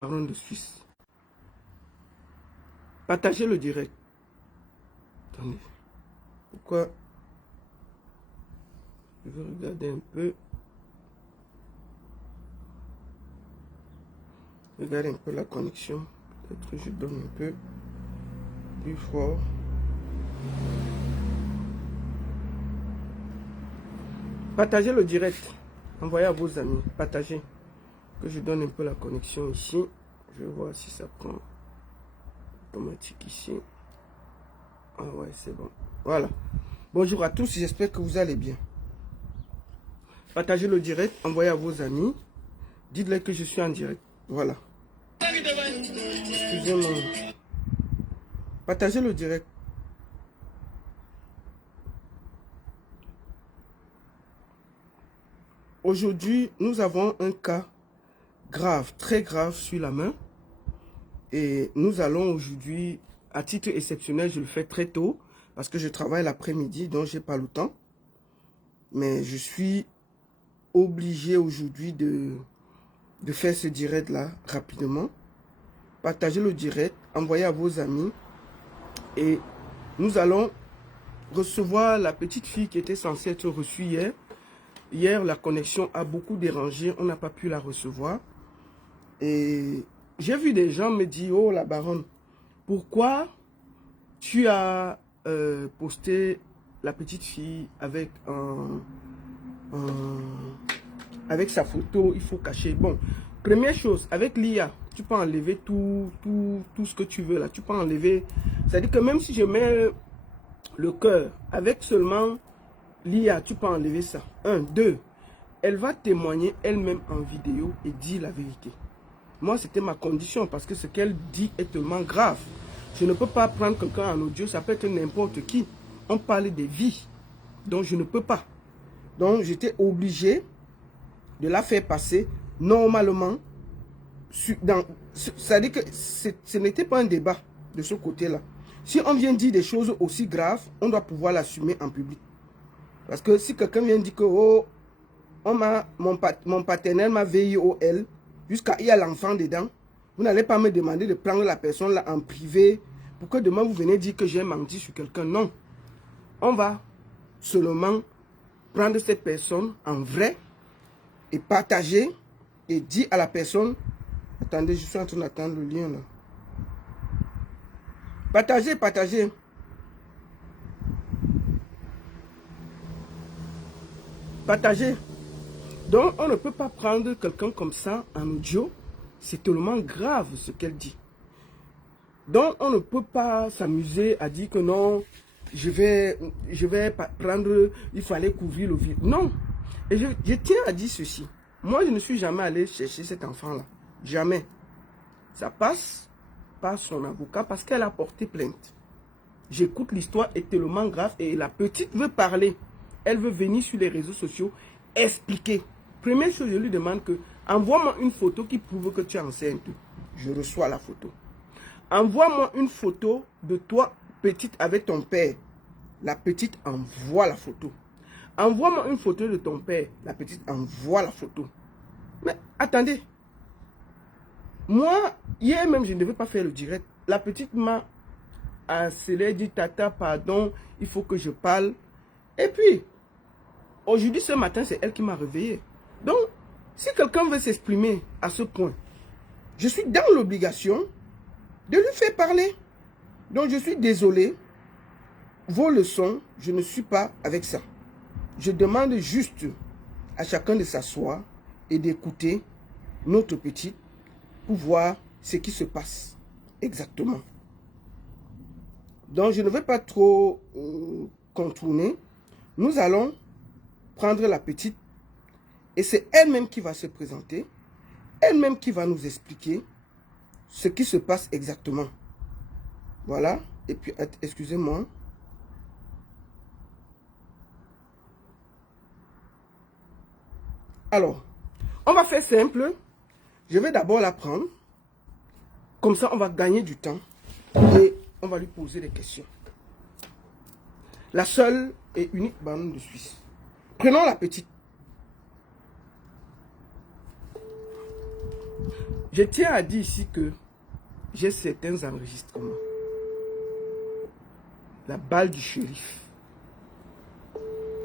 baronne de Suisse. Partagez le direct. Attendez. Pourquoi? Je vais regarder un peu. Regardez un peu la connexion. Peut-être que je donne un peu plus fort. Partagez le direct. Envoyez à vos amis. Partagez. Que je donne un peu la connexion ici. Je vais voir si ça prend automatique ici. Ah ouais, c'est bon. Voilà. Bonjour à tous. J'espère que vous allez bien. Partagez le direct. Envoyez à vos amis. Dites-leur que je suis en direct. Voilà. Excusez-moi. Partagez le direct. Aujourd'hui, nous avons un cas grave, très grave sur la main. Et nous allons aujourd'hui, à titre exceptionnel, je le fais très tôt, parce que je travaille l'après-midi, donc je n'ai pas le temps. Mais je suis obligé aujourd'hui de faire ce direct-là rapidement. Partagez le direct, envoyez à vos amis. Et nous allons recevoir la petite fille qui était censée être reçue hier. Hier, la connexion a beaucoup dérangé, on n'a pas pu la recevoir. Et j'ai vu des gens me dire, oh la baronne, pourquoi tu as posté la petite fille avec avec sa photo, il faut cacher. Bon, première chose, avec l'IA, tu peux enlever tout ce que tu veux là. Tu peux enlever, c'est-à-dire que même si je mets le cœur, avec seulement l'IA, tu peux enlever ça. 1, 2, elle va témoigner elle-même en vidéo et dire la vérité. Moi, c'était ma condition parce que ce qu'elle dit est tellement grave. Je ne peux pas prendre quelqu'un en audio, ça peut être n'importe qui. On parle des vies, donc je ne peux pas. Donc, j'étais obligé de la faire passer normalement. C'est-à-dire que ce n'était pas un débat de ce côté-là. Si on vient dire des choses aussi graves, on doit pouvoir l'assumer en public. Parce que si quelqu'un vient dire que oh, mon partenaire m'a VIOL, jusqu'à il y a l'enfant dedans, vous n'allez pas me demander de prendre la personne là en privé pour que demain vous venez dire que j'ai menti sur quelqu'un. Non. On va seulement prendre cette personne en vrai et partager et dire à la personne, attendez, je suis en train d'attendre le lien là. Partagez, partagez. Partagez. Donc, on ne peut pas prendre quelqu'un comme ça en audio. C'est tellement grave ce qu'elle dit. Donc, on ne peut pas s'amuser à dire que non, je vais prendre, il fallait couvrir le vide. Non. Et je tiens à dire ceci. Moi, je ne suis jamais allé chercher cet enfant-là. Jamais. Ça passe par son avocat parce qu'elle a porté plainte. J'écoute, l'histoire est tellement grave et la petite veut parler. Elle veut venir sur les réseaux sociaux expliquer. Première chose, je lui demande que envoie-moi une photo qui prouve que tu es enceinte. Je reçois la photo. Envoie-moi une photo de toi, petite, avec ton père. La petite envoie la photo. Envoie-moi une photo de ton père. La petite envoie la photo. Mais attendez. Moi, hier même, je ne devais pas faire le direct. La petite m'a harcelé, dit tata, pardon, il faut que je parle. Et puis, aujourd'hui, ce matin, c'est elle qui m'a réveillé. Donc, si quelqu'un veut s'exprimer à ce point, je suis dans l'obligation de lui faire parler. Donc, je suis désolé. Vos leçons, je ne suis pas avec ça. Je demande juste à chacun de s'asseoir et d'écouter notre petite pour voir ce qui se passe exactement. Donc, je ne vais pas trop contourner. Nous allons prendre la petite et c'est elle-même qui va se présenter, elle-même qui va nous expliquer ce qui se passe exactement. Voilà. Et puis, excusez-moi. Alors, on va faire simple. Je vais d'abord la prendre. Comme ça, on va gagner du temps. Et on va lui poser des questions. La seule et unique baronne de Suisse. Prenons la petite. Je tiens à dire ici que j'ai certains enregistrements. La balle du shérif.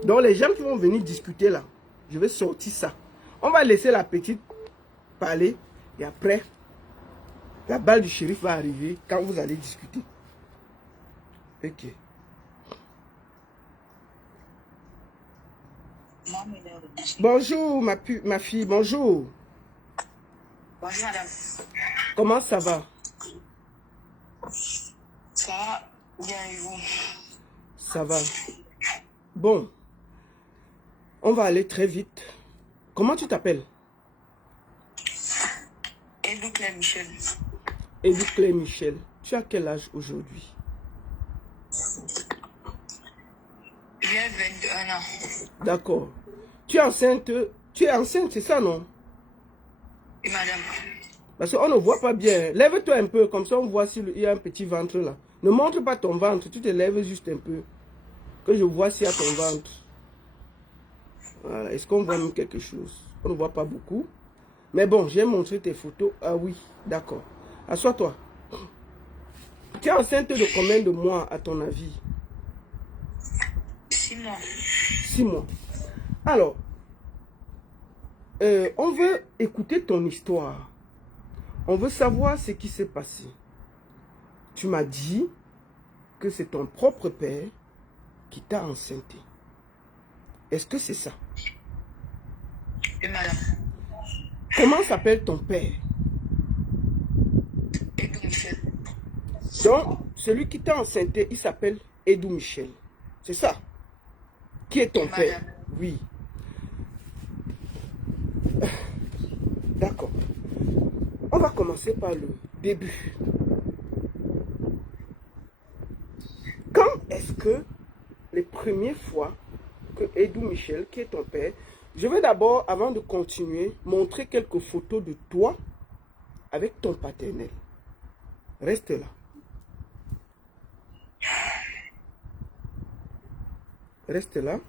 Donc les gens qui vont venir discuter là, je vais sortir ça. On va laisser la petite parler et après, la balle du shérif va arriver quand vous allez discuter. Ok. Bonjour ma fille, bonjour. Bonjour madame. Comment ça va? Ça va bien et vous? Ça va. Bon, on va aller très vite. Comment tu t'appelles? Edou Claire Michel. Edou Claire Michel. Tu as quel âge aujourd'hui? J'ai 21 ans. D'accord. Tu es enceinte, c'est ça, non? Et madame? Parce qu'on ne voit pas bien. Lève-toi un peu, comme ça on voit s'il y a un petit ventre là. Ne montre pas ton ventre, tu te lèves juste un peu. Que je vois s'il y a ton ventre. Voilà. Est-ce qu'on voit même quelque chose? On ne voit pas beaucoup. Mais bon, j'ai montré tes photos. Ah oui, d'accord. Assois-toi. Tu es enceinte de combien de mois à ton avis? 6 mois. 6 mois. Alors, on veut écouter ton histoire. On veut savoir ce qui s'est passé. Tu m'as dit que c'est ton propre père qui t'a enceinté. Est-ce que c'est ça? Et madame? Comment s'appelle ton père? Edou Michel. Donc, celui qui t'a enceinté, il s'appelle Edou Michel. C'est ça? Qui est ton père? Oui. D'accord. On va commencer par le début. Quand est-ce que les premières fois que Edou Michel, qui est ton père, je vais d'abord, avant de continuer, montrer quelques photos de toi avec ton paternel. Reste là. Reste là.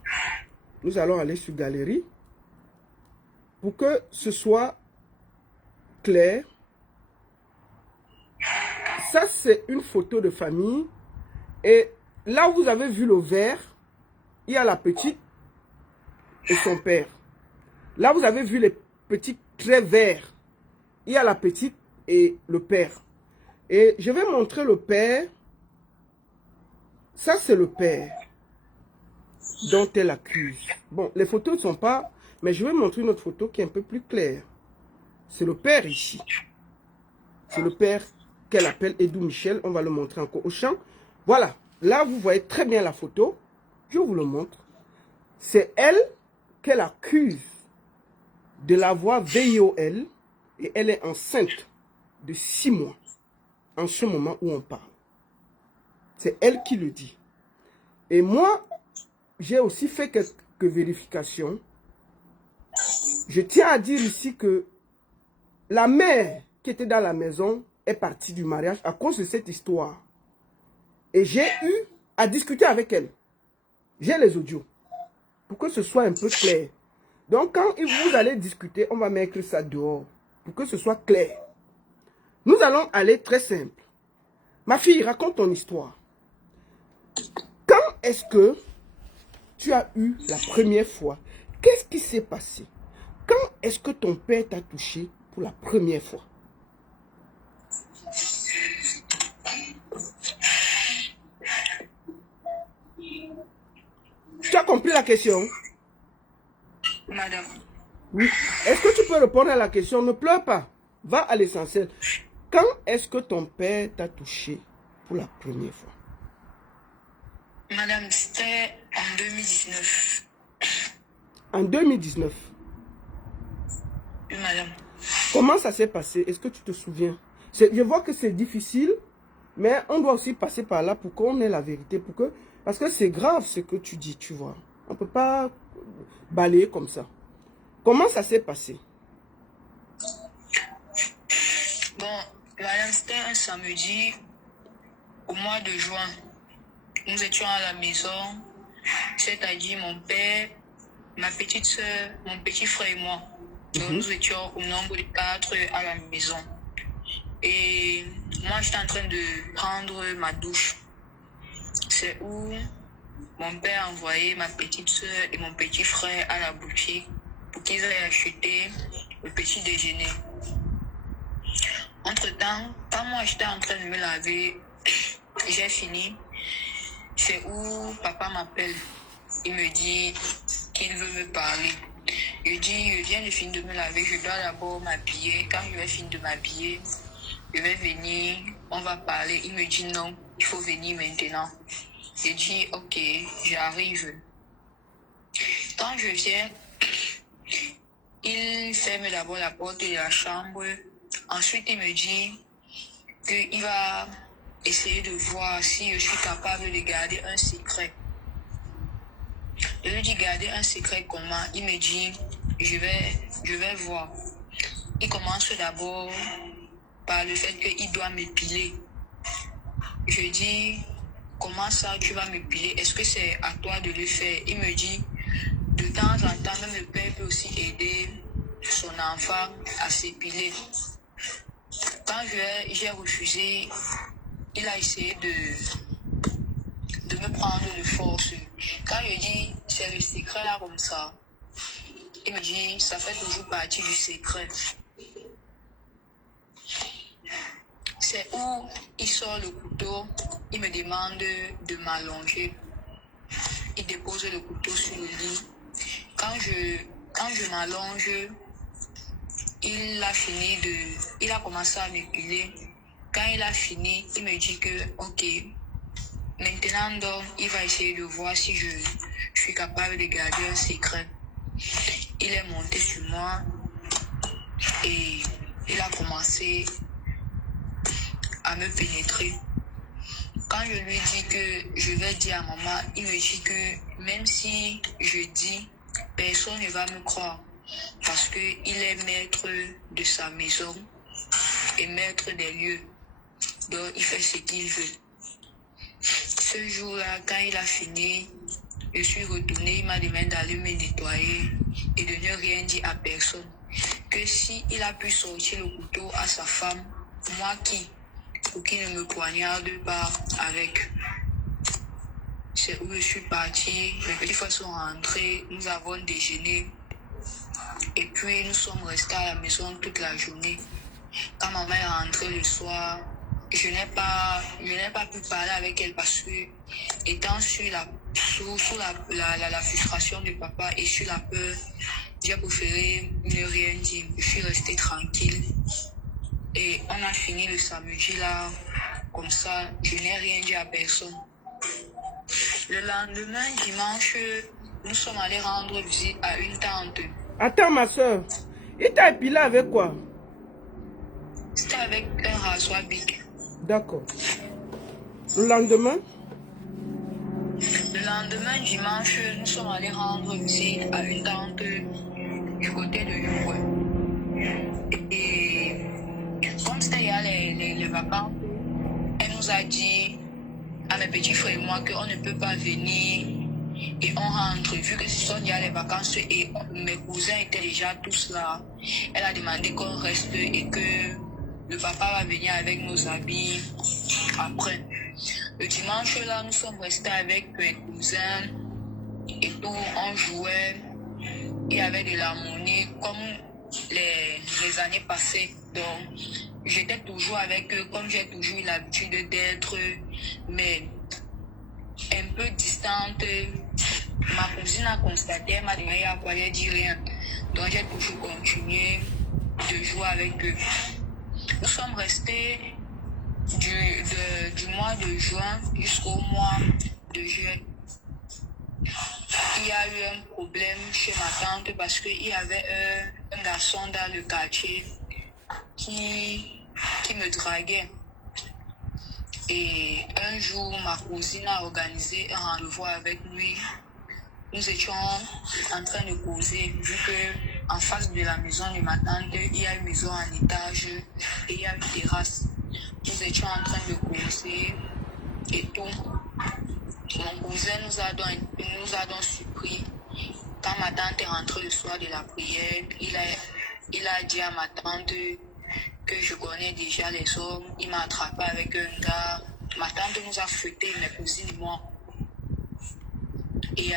Nous allons aller sur Galerie pour que ce soit clair. Ça, c'est une photo de famille. Et là où vous avez vu le vert, il y a la petite et son père. Là, vous avez vu les petits traits verts. Il y a la petite et le père. Et je vais montrer le père. Ça, c'est le père dont elle accuse. Bon, les photos ne sont pas... Mais je vais montrer une autre photo qui est un peu plus claire. C'est le père ici. C'est le père qu'elle appelle Edou Michel. On va le montrer encore au champ. Voilà. Là, vous voyez très bien la photo. Je vous le montre. C'est elle qu'elle accuse de l'avoir VIOL. Et elle est enceinte de 6 mois. En ce moment où on parle. C'est elle qui le dit. Et moi, j'ai aussi fait quelques vérifications. Je tiens à dire ici que la mère qui était dans la maison est partie du mariage à cause de cette histoire. Et j'ai eu à discuter avec elle. J'ai les audios. Pour que ce soit un peu clair. Donc quand vous allez discuter, on va mettre ça dehors. Pour que ce soit clair. Nous allons aller très simple. Ma fille, raconte ton histoire. Quand est-ce que tu as eu la première fois? Qu'est-ce qui s'est passé? Quand est-ce que ton père t'a touché pour la première fois? Tu as compris la question? Madame? Oui. Est-ce que tu peux répondre à la question? Ne pleure pas. Va à l'essentiel. Quand est-ce que ton père t'a touché pour la première fois? Madame, c'était en 2019. En 2019. Oui, madame. Comment ça s'est passé? Est-ce que tu te souviens? Je vois que c'est difficile, mais on doit aussi passer par là pour qu'on ait la vérité. Parce que c'est grave ce que tu dis, tu vois. On ne peut pas balayer comme ça. Comment ça s'est passé? Bon, madame, c'était un samedi au mois de juin. Nous étions à la maison, c'est-à-dire mon père, ma petite soeur, mon petit frère et moi. Donc, nous étions au nombre de 4 à la maison. Et moi, j'étais en train de prendre ma douche. C'est où mon père a envoyé ma petite soeur et mon petit frère à la boutique pour qu'ils aillent acheter le petit déjeuner. Entre-temps, quand moi j'étais en train de me laver, j'ai fini. C'est où papa m'appelle. Il me dit qu'il veut me parler. Je dis, je viens de finir de me laver, je dois d'abord m'habiller. Quand je vais finir de m'habiller, je vais venir, on va parler. Il me dit non, il faut venir maintenant. Je dis, ok, j'arrive. Quand je viens, il ferme d'abord la porte de la chambre. Ensuite, il me dit qu'il va essayer de voir si je suis capable de garder un secret. Je lui dis, garder un secret comment? Il me dit, je vais voir. Il commence d'abord par le fait qu'il doit m'épiler. Je dis, comment ça tu vas m'épiler? Est-ce que c'est à toi de le faire? Il me dit, de temps en temps, même le père peut aussi aider son enfant à s'épiler. Quand j'ai refusé, il a essayé de me prendre de force. Quand je dis, c'est le secret là comme ça, il me dit, ça fait toujours partie du secret. C'est où il sort le couteau, il me demande de m'allonger. Il dépose le couteau sur le lit. Quand je m'allonge, il a commencé à m'épiler. Quand il a fini, il me dit que, ok, maintenant donc, il va essayer de voir si je suis capable de garder un secret. Il est monté sur moi et il a commencé à me pénétrer. Quand je lui dis que je vais dire à maman, il me dit que même si je dis, personne ne va me croire parce qu'il est maître de sa maison et maître des lieux. Donc il fait ce qu'il veut. Ce jour-là, quand il a fini, je suis retournée, il m'a demandé d'aller me nettoyer et de ne rien dire à personne. Que si il a pu sortir le couteau à sa femme, moi qui? Pour qu'il ne me poignarde pas avec. C'est où je suis partie, mes petits frères sont rentrés, nous avons déjeuné et puis nous sommes restés à la maison toute la journée. Quand maman est rentrée le soir, je n'ai pas pu parler avec elle parce que étant sous la frustration de papa et sur la peur, j'ai préféré ne rien dire. Je suis restée tranquille. Et on a fini le samedi là, comme ça, je n'ai rien dit à personne. Le lendemain, dimanche, nous sommes allés rendre visite à une tante. Attends ma soeur, il t'a épilé avec quoi? C'était avec un rasoir bic. D'accord. Le lendemain? Le lendemain, dimanche, nous sommes allés rendre visite à une tante du côté de Yopoué. Et comme c'était il y a les vacances, elle nous a dit à mes petits frères et moi qu'on ne peut pas venir et on rentre. Vu que ce sont il y a les vacances et mes cousins étaient déjà tous là, elle a demandé qu'on reste et que le papa va venir avec nos habits après. Le dimanche là, nous sommes restés avec mes cousins et tout, on jouait. Il y avait de l'harmonie comme les années passées. Donc, j'étais toujours avec eux, comme j'ai toujours eu l'habitude d'être, mais un peu distante. Ma cousine a constaté, elle m'a demandé à quoi, j'ai dit rien. Donc, j'ai toujours continué de jouer avec eux. Nous sommes restés du mois de juin jusqu'au mois de juillet. Il y a eu un problème chez ma tante parce qu'il y avait un garçon dans le quartier qui me draguait. Et un jour, ma cousine a organisé un rendez-vous avec lui. Nous étions en train de causer, vu que en face de la maison de ma tante, il y a une maison en étage et il y a une terrasse. Nous étions en train de causer et tout. Mon cousin nous a donc surpris. Quand ma tante est rentrée le soir de la prière, il a dit à ma tante que je connais déjà les hommes. Il m'a attrapé avec un gars. Ma tante nous a fouettés, mes cousines et moi. Et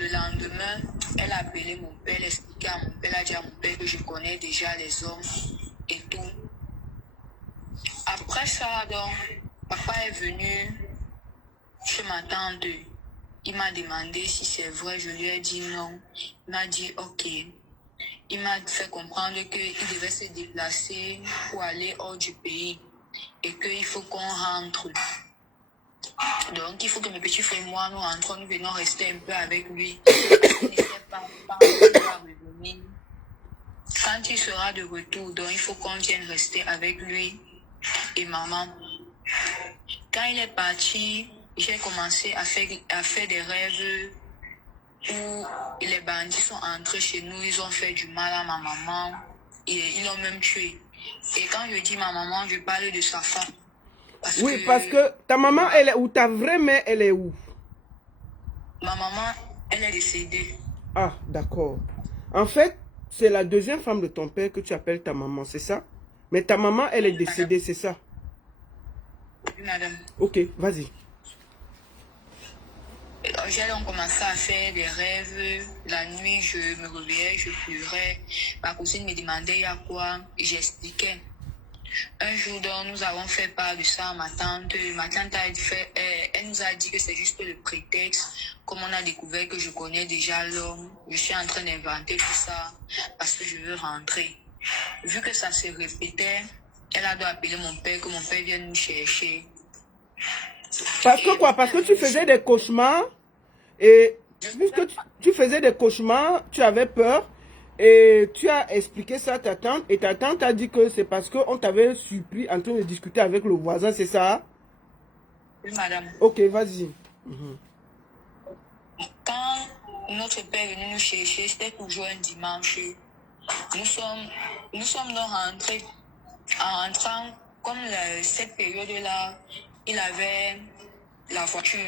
le lendemain, elle a appelé mon père, elle a expliqué à mon père, elle a dit à mon père que je connais déjà les hommes et tout. Après ça, donc, papa est venu chez ma tante. Il m'a demandé si c'est vrai, je lui ai dit non. Il m'a dit ok. Il m'a fait comprendre qu'il devait se déplacer pour aller hors du pays et qu'il faut qu'on rentre. Donc, il faut que mes petits frères et moi, nous rentrons, nous venons rester un peu avec lui. Il ne sait pas quand il va revenir. Quand il sera de retour, donc il faut qu'on vienne rester avec lui et maman. Quand il est parti, j'ai commencé à faire des rêves où les bandits sont entrés chez nous, ils ont fait du mal à ma maman et ils l'ont même tué. Et quand je dis ma maman, je parle de sa femme. Parce que ta maman, elle est où? Ta vraie mère, elle est où? Ma maman, elle est décédée. Ah, d'accord. En fait, c'est la deuxième femme de ton père que tu appelles ta maman, c'est ça? Mais ta maman, elle est décédée, c'est ça? Oui, madame. Ok, vas-y. J'ai donc commencé à faire des rêves. La nuit, je me réveillais, je pleurais. Ma cousine me demandait il y a quoi. J'expliquais. Un jour, donc, nous avons fait part de ça à ma tante. Ma tante elle nous a dit que c'est juste le prétexte. Comme on a découvert que je connais déjà l'homme, je suis en train d'inventer tout ça parce que je veux rentrer. Vu que ça se répétait, elle a dû appeler mon père, que mon père vienne nous chercher. Parce que quoi? Parce que tu faisais des cauchemars et puisque tu faisais des cauchemars, tu avais peur et tu as expliqué ça à ta tante et ta tante a dit que c'est parce qu'on t'avait surpris en train de discuter avec le voisin, c'est ça? Oui, madame. Ok, vas-y. Quand notre père est venu nous chercher, c'était toujours un dimanche. Nous sommes donc rentrés. En rentrant, comme cette période-là, il avait la voiture.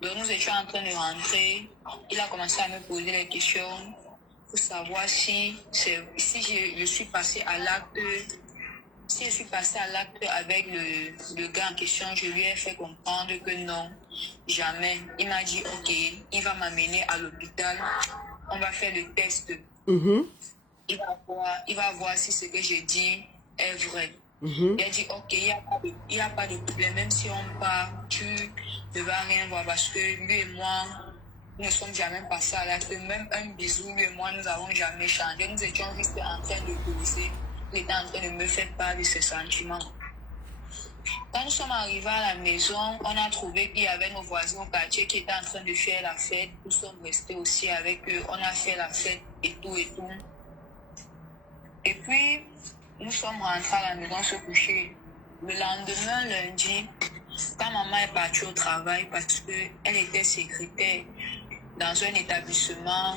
Donc nous étions en train de rentrer. Il a commencé à me poser des questions pour savoir si je suis passée à l'acte. Si je suis passée à l'acte avec le gars en question, je lui ai fait comprendre que non, jamais. Il m'a dit, ok, il va m'amener à l'hôpital, on va faire le test. Il va voir si ce que j'ai dit est vrai. Il a dit, ok, il n'y a pas de problème, même si on part, tu ne vas rien voir parce que lui et moi, nous ne sommes jamais passés à l'acte. Même un bisou, lui et moi, nous n'avons jamais changé. Nous étions juste en train de causer. Il était en train de me faire part de ses sentiments. Quand nous sommes arrivés à la maison, on a trouvé qu'il y avait nos voisins au quartier qui étaient en train de faire la fête. Nous sommes restés aussi avec eux. On a fait la fête et tout et tout. Et puis, nous sommes rentrés à la maison se coucher. Le lendemain, lundi, quand maman est partie au travail parce qu'elle était secrétaire dans un établissement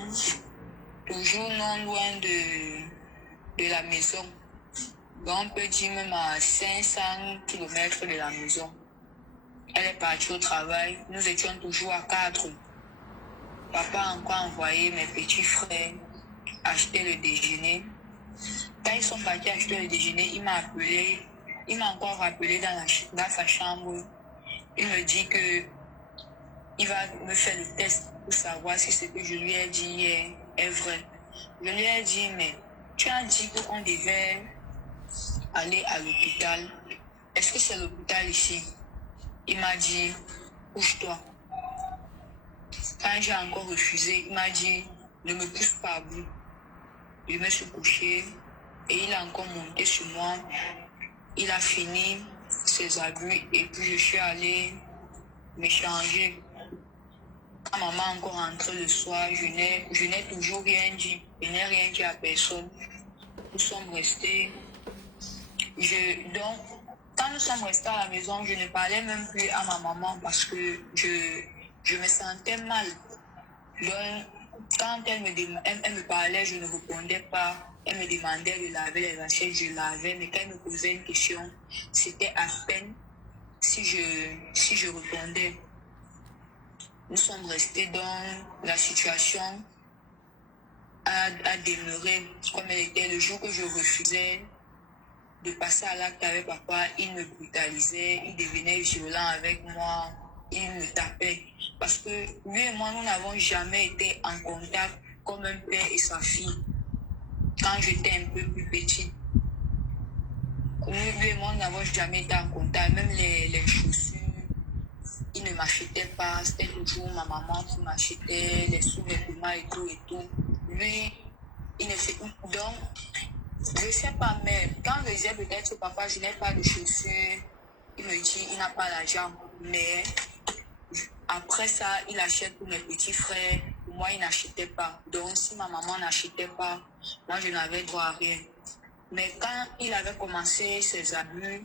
toujours non loin de la maison. Donc, on peut dire même à 500 km de la maison. Elle est partie au travail. Nous étions toujours à 4. Papa a encore envoyé mes petits frères acheter le déjeuner. Quand ils sont partis acheter le déjeuner, il m'a appelé. Il m'a encore rappelé dans sa chambre. Il me dit que il va me faire le test pour savoir si ce que je lui ai dit hier est vrai. Je lui ai dit, mais tu as dit qu'on devait aller à l'hôpital. Est-ce que c'est l'hôpital ici? Il m'a dit, couche-toi. Quand j'ai encore refusé, il m'a dit, ne me pousse pas à bout. Je me suis couchée et il a encore monté sur moi. Il a fini ses abus et puis je suis allée me changer. Quand maman est encore rentrée le soir, je n'ai toujours rien dit. Je n'ai rien dit à personne. Nous sommes restés. Donc, quand nous sommes restés à la maison, je ne parlais même plus à ma maman parce que je me sentais mal. Donc, quand elle me parlait, je ne répondais pas. Elle me demandait de laver les assiettes, je lavais. Mais quand elle me posait une question, c'était à peine si je répondais. Nous sommes restés dans la situation à demeurer comme elle était. Le jour que je refusais de passer à l'acte avec papa, il me brutalisait, il devenait violent avec moi, il me tapait. Parce que lui et moi, nous n'avons jamais été en contact comme un père et sa fille. Quand j'étais un peu plus petite, lui et moi, nous n'avons jamais été en contact. Même les chaussures, il ne m'achetait pas. C'était toujours ma maman qui m'achetait les sous-vêtements et tout et tout. Lui, il ne fait... Donc, je ne sais pas, mais quand je disais peut-être papa, je n'ai pas de chaussures, il me dit, il n'a pas l'argent. Mais après ça, il achète pour mes petits frères. Pour moi, il n'achetait pas. Donc, si ma maman n'achetait pas, moi, je n'avais droit à rien. Mais quand il avait commencé ses abus,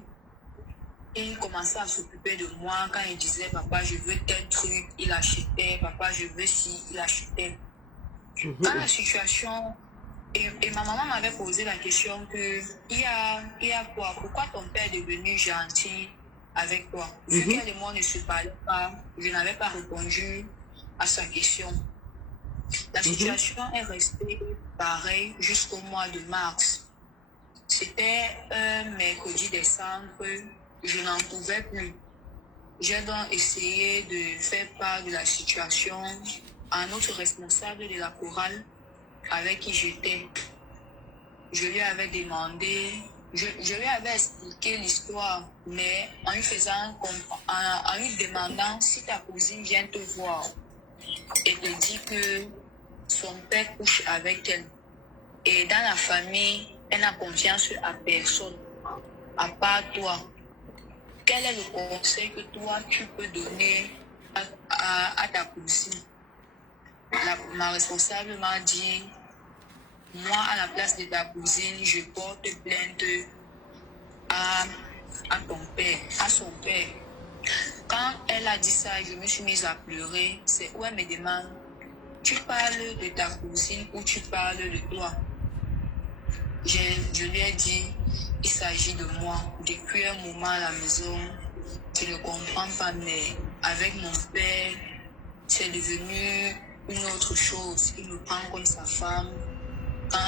il commençait à s'occuper de moi. Quand il disait, papa, je veux tel truc, il achetait. Papa, je veux ci, il achetait. Quand la situation... Et ma maman m'avait posé la question que, il y a quoi? Pourquoi ton père est devenu gentil avec toi? Vu qu'elle et moi ne se parlaient pas, je n'avais pas répondu à sa question. La situation est restée pareille jusqu'au mois de mars. C'était un mercredi décembre, je n'en pouvais plus. J'ai donc essayé de faire part de la situation à notre responsable de la chorale avec qui j'étais. Je lui avais demandé, je lui avais expliqué l'histoire, mais en lui demandant si ta cousine vient te voir et te dit que son père couche avec elle. Et dans la famille, elle n'a confiance à personne, à part toi. Quel est le conseil que toi, tu peux donner à ta cousine? Ma responsable m'a dit, moi, à la place de ta cousine, je porte plainte à ton père, à son père. Quand elle a dit ça, je me suis mise à pleurer. C'est où elle me demande, tu parles de ta cousine ou tu parles de toi? Je lui ai dit, il s'agit de moi. Depuis un moment à la maison, je ne comprends pas, mais avec mon père, c'est devenu une autre chose. Il me prend comme sa femme. Quand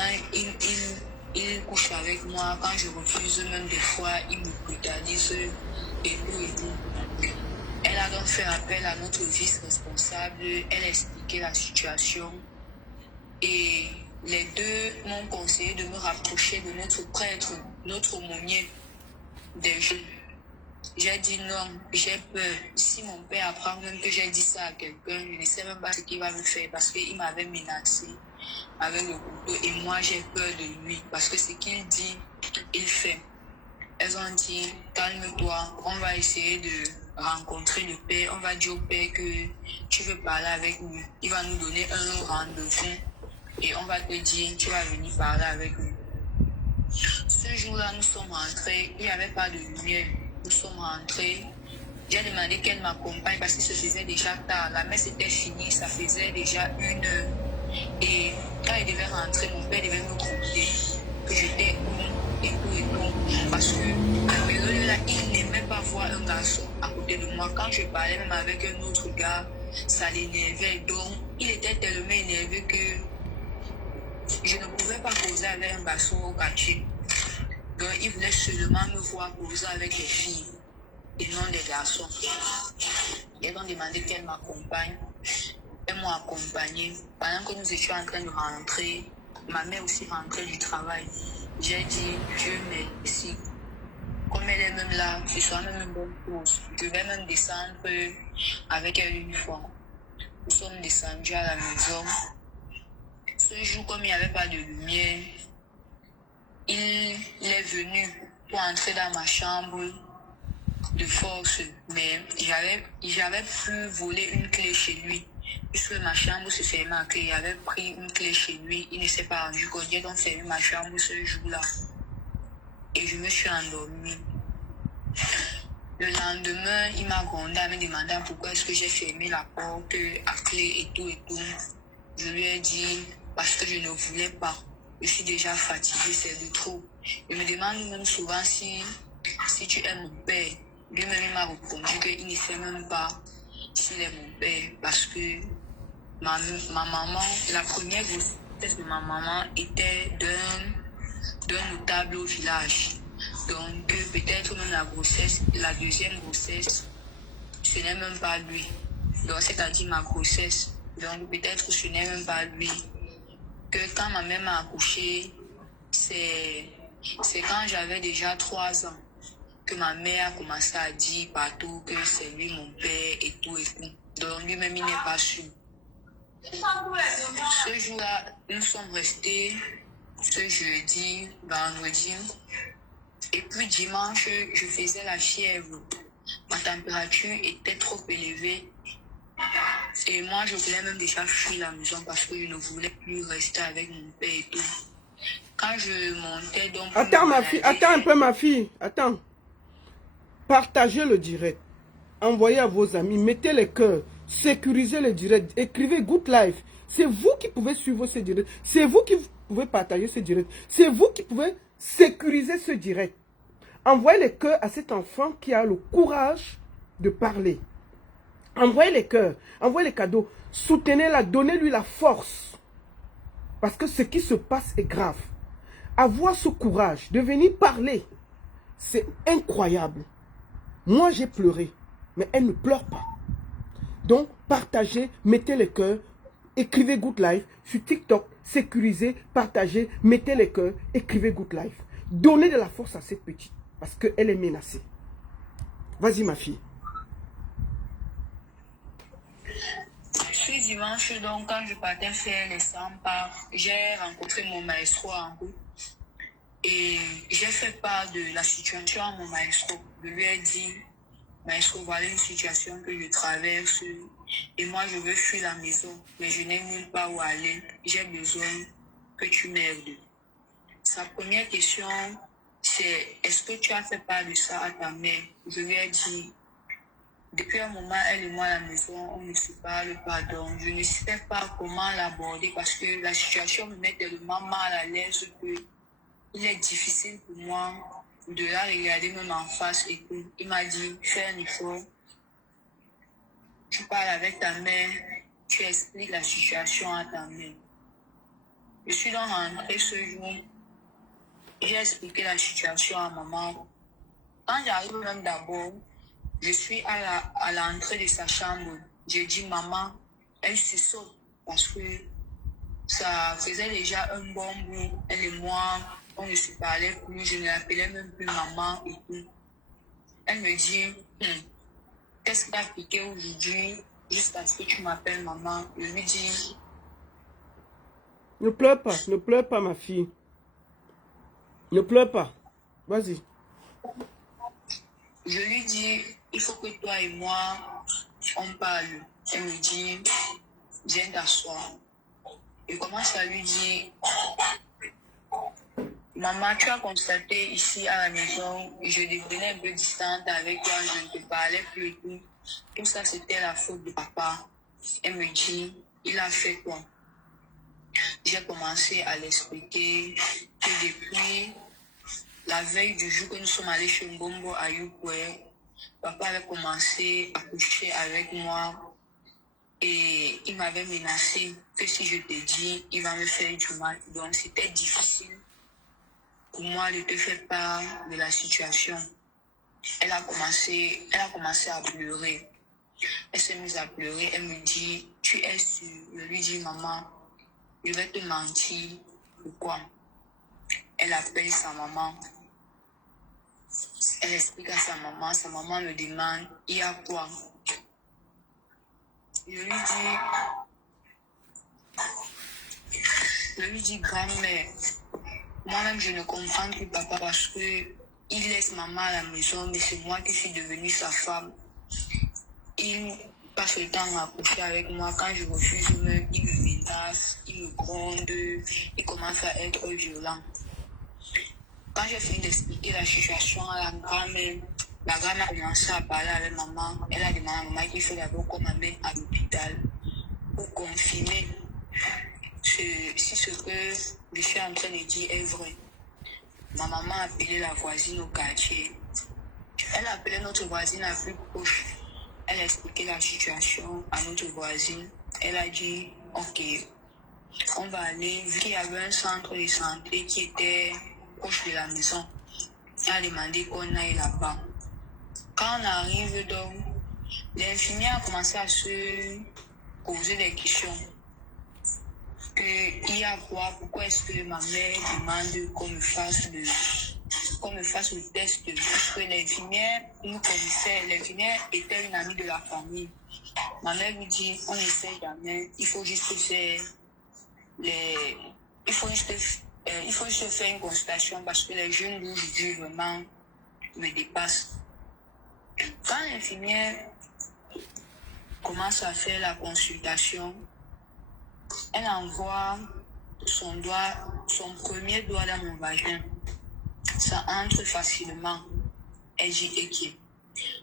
il couche avec moi, quand je refuse même des fois, il me brutalise et tout et tout. Elle a donc fait appel à notre vice-responsable, elle a expliqué la situation et les deux m'ont conseillé de me rapprocher de notre prêtre, notre aumônier des jeunes. J'ai dit non, j'ai peur. Si mon père apprend même que j'ai dit ça à quelqu'un, je ne sais même pas ce qu'il va me faire parce qu'il m'avait menacé avec le couteau et moi j'ai peur de lui parce que ce qu'il dit, il fait. Elles ont dit, calme-toi, on va essayer de rencontrer le père, on va dire au père que tu veux parler avec lui. Il va nous donner un rendez-vous et on va te dire, tu vas venir parler avec lui. Ce jour-là, nous sommes rentrés, il n'y avait pas de lumière. Nous sommes rentrés. J'ai demandé qu'elle m'accompagne parce que se faisait déjà tard. La messe était finie, ça faisait déjà 1 heure. Et quand elle devait rentrer, mon père devait me compter que j'étais où et tout et tout. Parce que à période-là, il n'aimait pas voir un garçon à côté de moi. Quand je parlais même avec un autre gars, ça l'énervait. Donc, il était tellement énervé que je ne pouvais pas causer avec un garçon au quartier. Donc, il voulait seulement me voir causer avec des filles et non des garçons. Ils ont demandé qu'elle m'accompagne. Elles m'ont accompagnée. Pendant que nous étions en train de rentrer, ma mère aussi rentrait du travail. J'ai dit, Dieu merci. Comme elle est même là, ce soit même une bonne chose. Je vais même descendre avec elle une fois. Nous sommes descendus à la maison. Ce jour, comme il n'y avait pas de lumière, il est venu pour entrer dans ma chambre de force, mais j'avais pu voler une clé chez lui. Puisque ma chambre se fermait à clé, il avait pris une clé chez lui, il ne s'est pas rendu compte, j'ai donc fermé ma chambre ce jour-là. Et je me suis endormie. Le lendemain, il m'a grondé en me demandant pourquoi est-ce que j'ai fermé la porte à clé et tout et tout. Je lui ai dit, parce que je ne voulais pas. Je suis déjà fatiguée, c'est de trop. Il me demande même souvent si tu es mon père. Lui-même, il m'a répondu qu'il ne sait même pas s'il est mon père. Parce que ma maman, la première grossesse grossesse de ma maman était d'un notable au village. Donc, peut-être même la deuxième grossesse, ce n'est même pas lui. Donc, c'est-à-dire ma grossesse. Donc, peut-être ce n'est même pas lui. Que quand ma mère m'a accouché, c'est quand j'avais déjà 3 ans que ma mère a commencé à dire partout que c'est lui mon père et tout et tout. Donc, lui-même, il n'est pas sûr. Ce jour-là, nous sommes restés ce jeudi, vendredi. Et puis dimanche, je faisais la fièvre. Ma température était trop élevée. Et moi, je voulais même déjà fuir la maison parce que je ne voulais plus rester avec mon père et tout. Quand je montais donc... Attends ma fille, attends un peu ma fille, attends. Partagez le direct. Envoyez à vos amis, mettez les cœurs, sécurisez le direct, écrivez Good Life. C'est vous qui pouvez suivre ce direct. C'est vous qui pouvez partager ce direct. C'est vous qui pouvez sécuriser ce direct. Envoyez les cœurs à cet enfant qui a le courage de parler. Envoyez les cœurs, envoyez les cadeaux. Soutenez-la, donnez-lui la force. Parce que ce qui se passe est grave. Avoir ce courage de venir parler, c'est incroyable. Moi, j'ai pleuré, mais elle ne pleure pas. Donc, partagez, mettez les cœurs, écrivez Good Life sur TikTok, sécurisez, partagez, mettez les cœurs, écrivez Good Life. Donnez de la force à cette petite, parce qu'elle est menacée. Vas-y, ma fille. Ce dimanche, donc, quand je partais faire les 100 pas, j'ai rencontré mon maestro en route. Et j'ai fait part de la situation à mon maestro. Je lui ai dit, maestro, voilà une situation que je traverse. Et moi, je veux fuir la maison, mais je n'ai nulle part où aller. J'ai besoin que tu m'aides. Sa première question, c'est, est-ce que tu as fait part de ça à ta mère? Je lui ai dit, depuis un moment, elle et moi à la maison, on ne se parle pas. Donc, je ne sais pas comment l'aborder parce que la situation me met tellement mal à l'aise que il est difficile pour moi de la regarder même en face et tout. Il m'a dit, fais un effort. Tu parles avec ta mère, tu expliques la situation à ta mère. Je suis donc rentrée ce jour. J'ai expliqué la situation à maman. Quand j'arrive même d'abord, je suis à l'entrée de sa chambre. J'ai dit, maman, elle se saute parce que ça faisait déjà un bon bout. Elle et moi, on ne se parlait plus, je ne l'appelais même plus maman et tout. Elle me dit, qu'est-ce qui t'a piqué aujourd'hui jusqu'à ce que tu m'appelles maman? Je lui dis, ne pleure pas ma fille. Ne pleure pas. Vas-y. Je lui dis, il faut que toi et moi, on parle. Elle me dit, viens t'asseoir. Je commence à lui dire, maman, tu as constaté ici à la maison, je devenais un peu distante avec toi, je ne te parlais plus et tout. Tout ça, c'était la faute de papa. Elle me dit, il a fait quoi? J'ai commencé à l'expliquer que depuis la veille du jour que nous sommes allés chez Mbombo à Yukwe, papa avait commencé à coucher avec moi et il m'avait menacé que si je te dis, il va me faire du mal. Donc c'était difficile pour moi de te faire part de la situation. Elle a commencé à pleurer. Elle s'est mise à pleurer. Elle me dit, tu es sûre? Je lui dis, maman, je vais te mentir. Pourquoi? Elle appelle sa maman. Elle explique à sa maman le demande, il y a quoi? Je lui dis, grand-mère, moi-même je ne comprends plus papa parce que il laisse maman à la maison, mais c'est moi qui suis devenue sa femme. Il passe le temps à coucher avec moi. Quand je refuse, il me menace, il me gronde, il commence à être violent. Quand j'ai fini d'expliquer la situation à la grand-mère a commencé à parler avec maman. Elle a demandé à maman qu'il faut d'abord qu'on m'amène à l'hôpital pour confirmer si ce que je suis en train de dire est vrai. Ma maman a appelé la voisine au quartier. Elle a appelé notre voisine la plus proche. Elle a expliqué la situation à notre voisine. Elle a dit, ok, On va aller, vu qu'il y avait un centre de santé qui était proche de la maison. Elle a demandé qu'on aille là-bas. Quand on arrive donc, l'infirmière a commencé à se poser des questions. Il y a quoi? Pourquoi est-ce que ma mère demande qu'on me fasse le test? Parce que l'infirmière nous connaissait. L'infirmière était une amie de la famille. Ma mère lui dit, on ne sait jamais, il faut juste faire il faut juste faire une consultation parce que les jeunes rouges vraiment me dépassent. Quand l'infirmière commence à faire la consultation, elle envoie son premier doigt dans mon vagin. Ça entre facilement. Elle dit ok.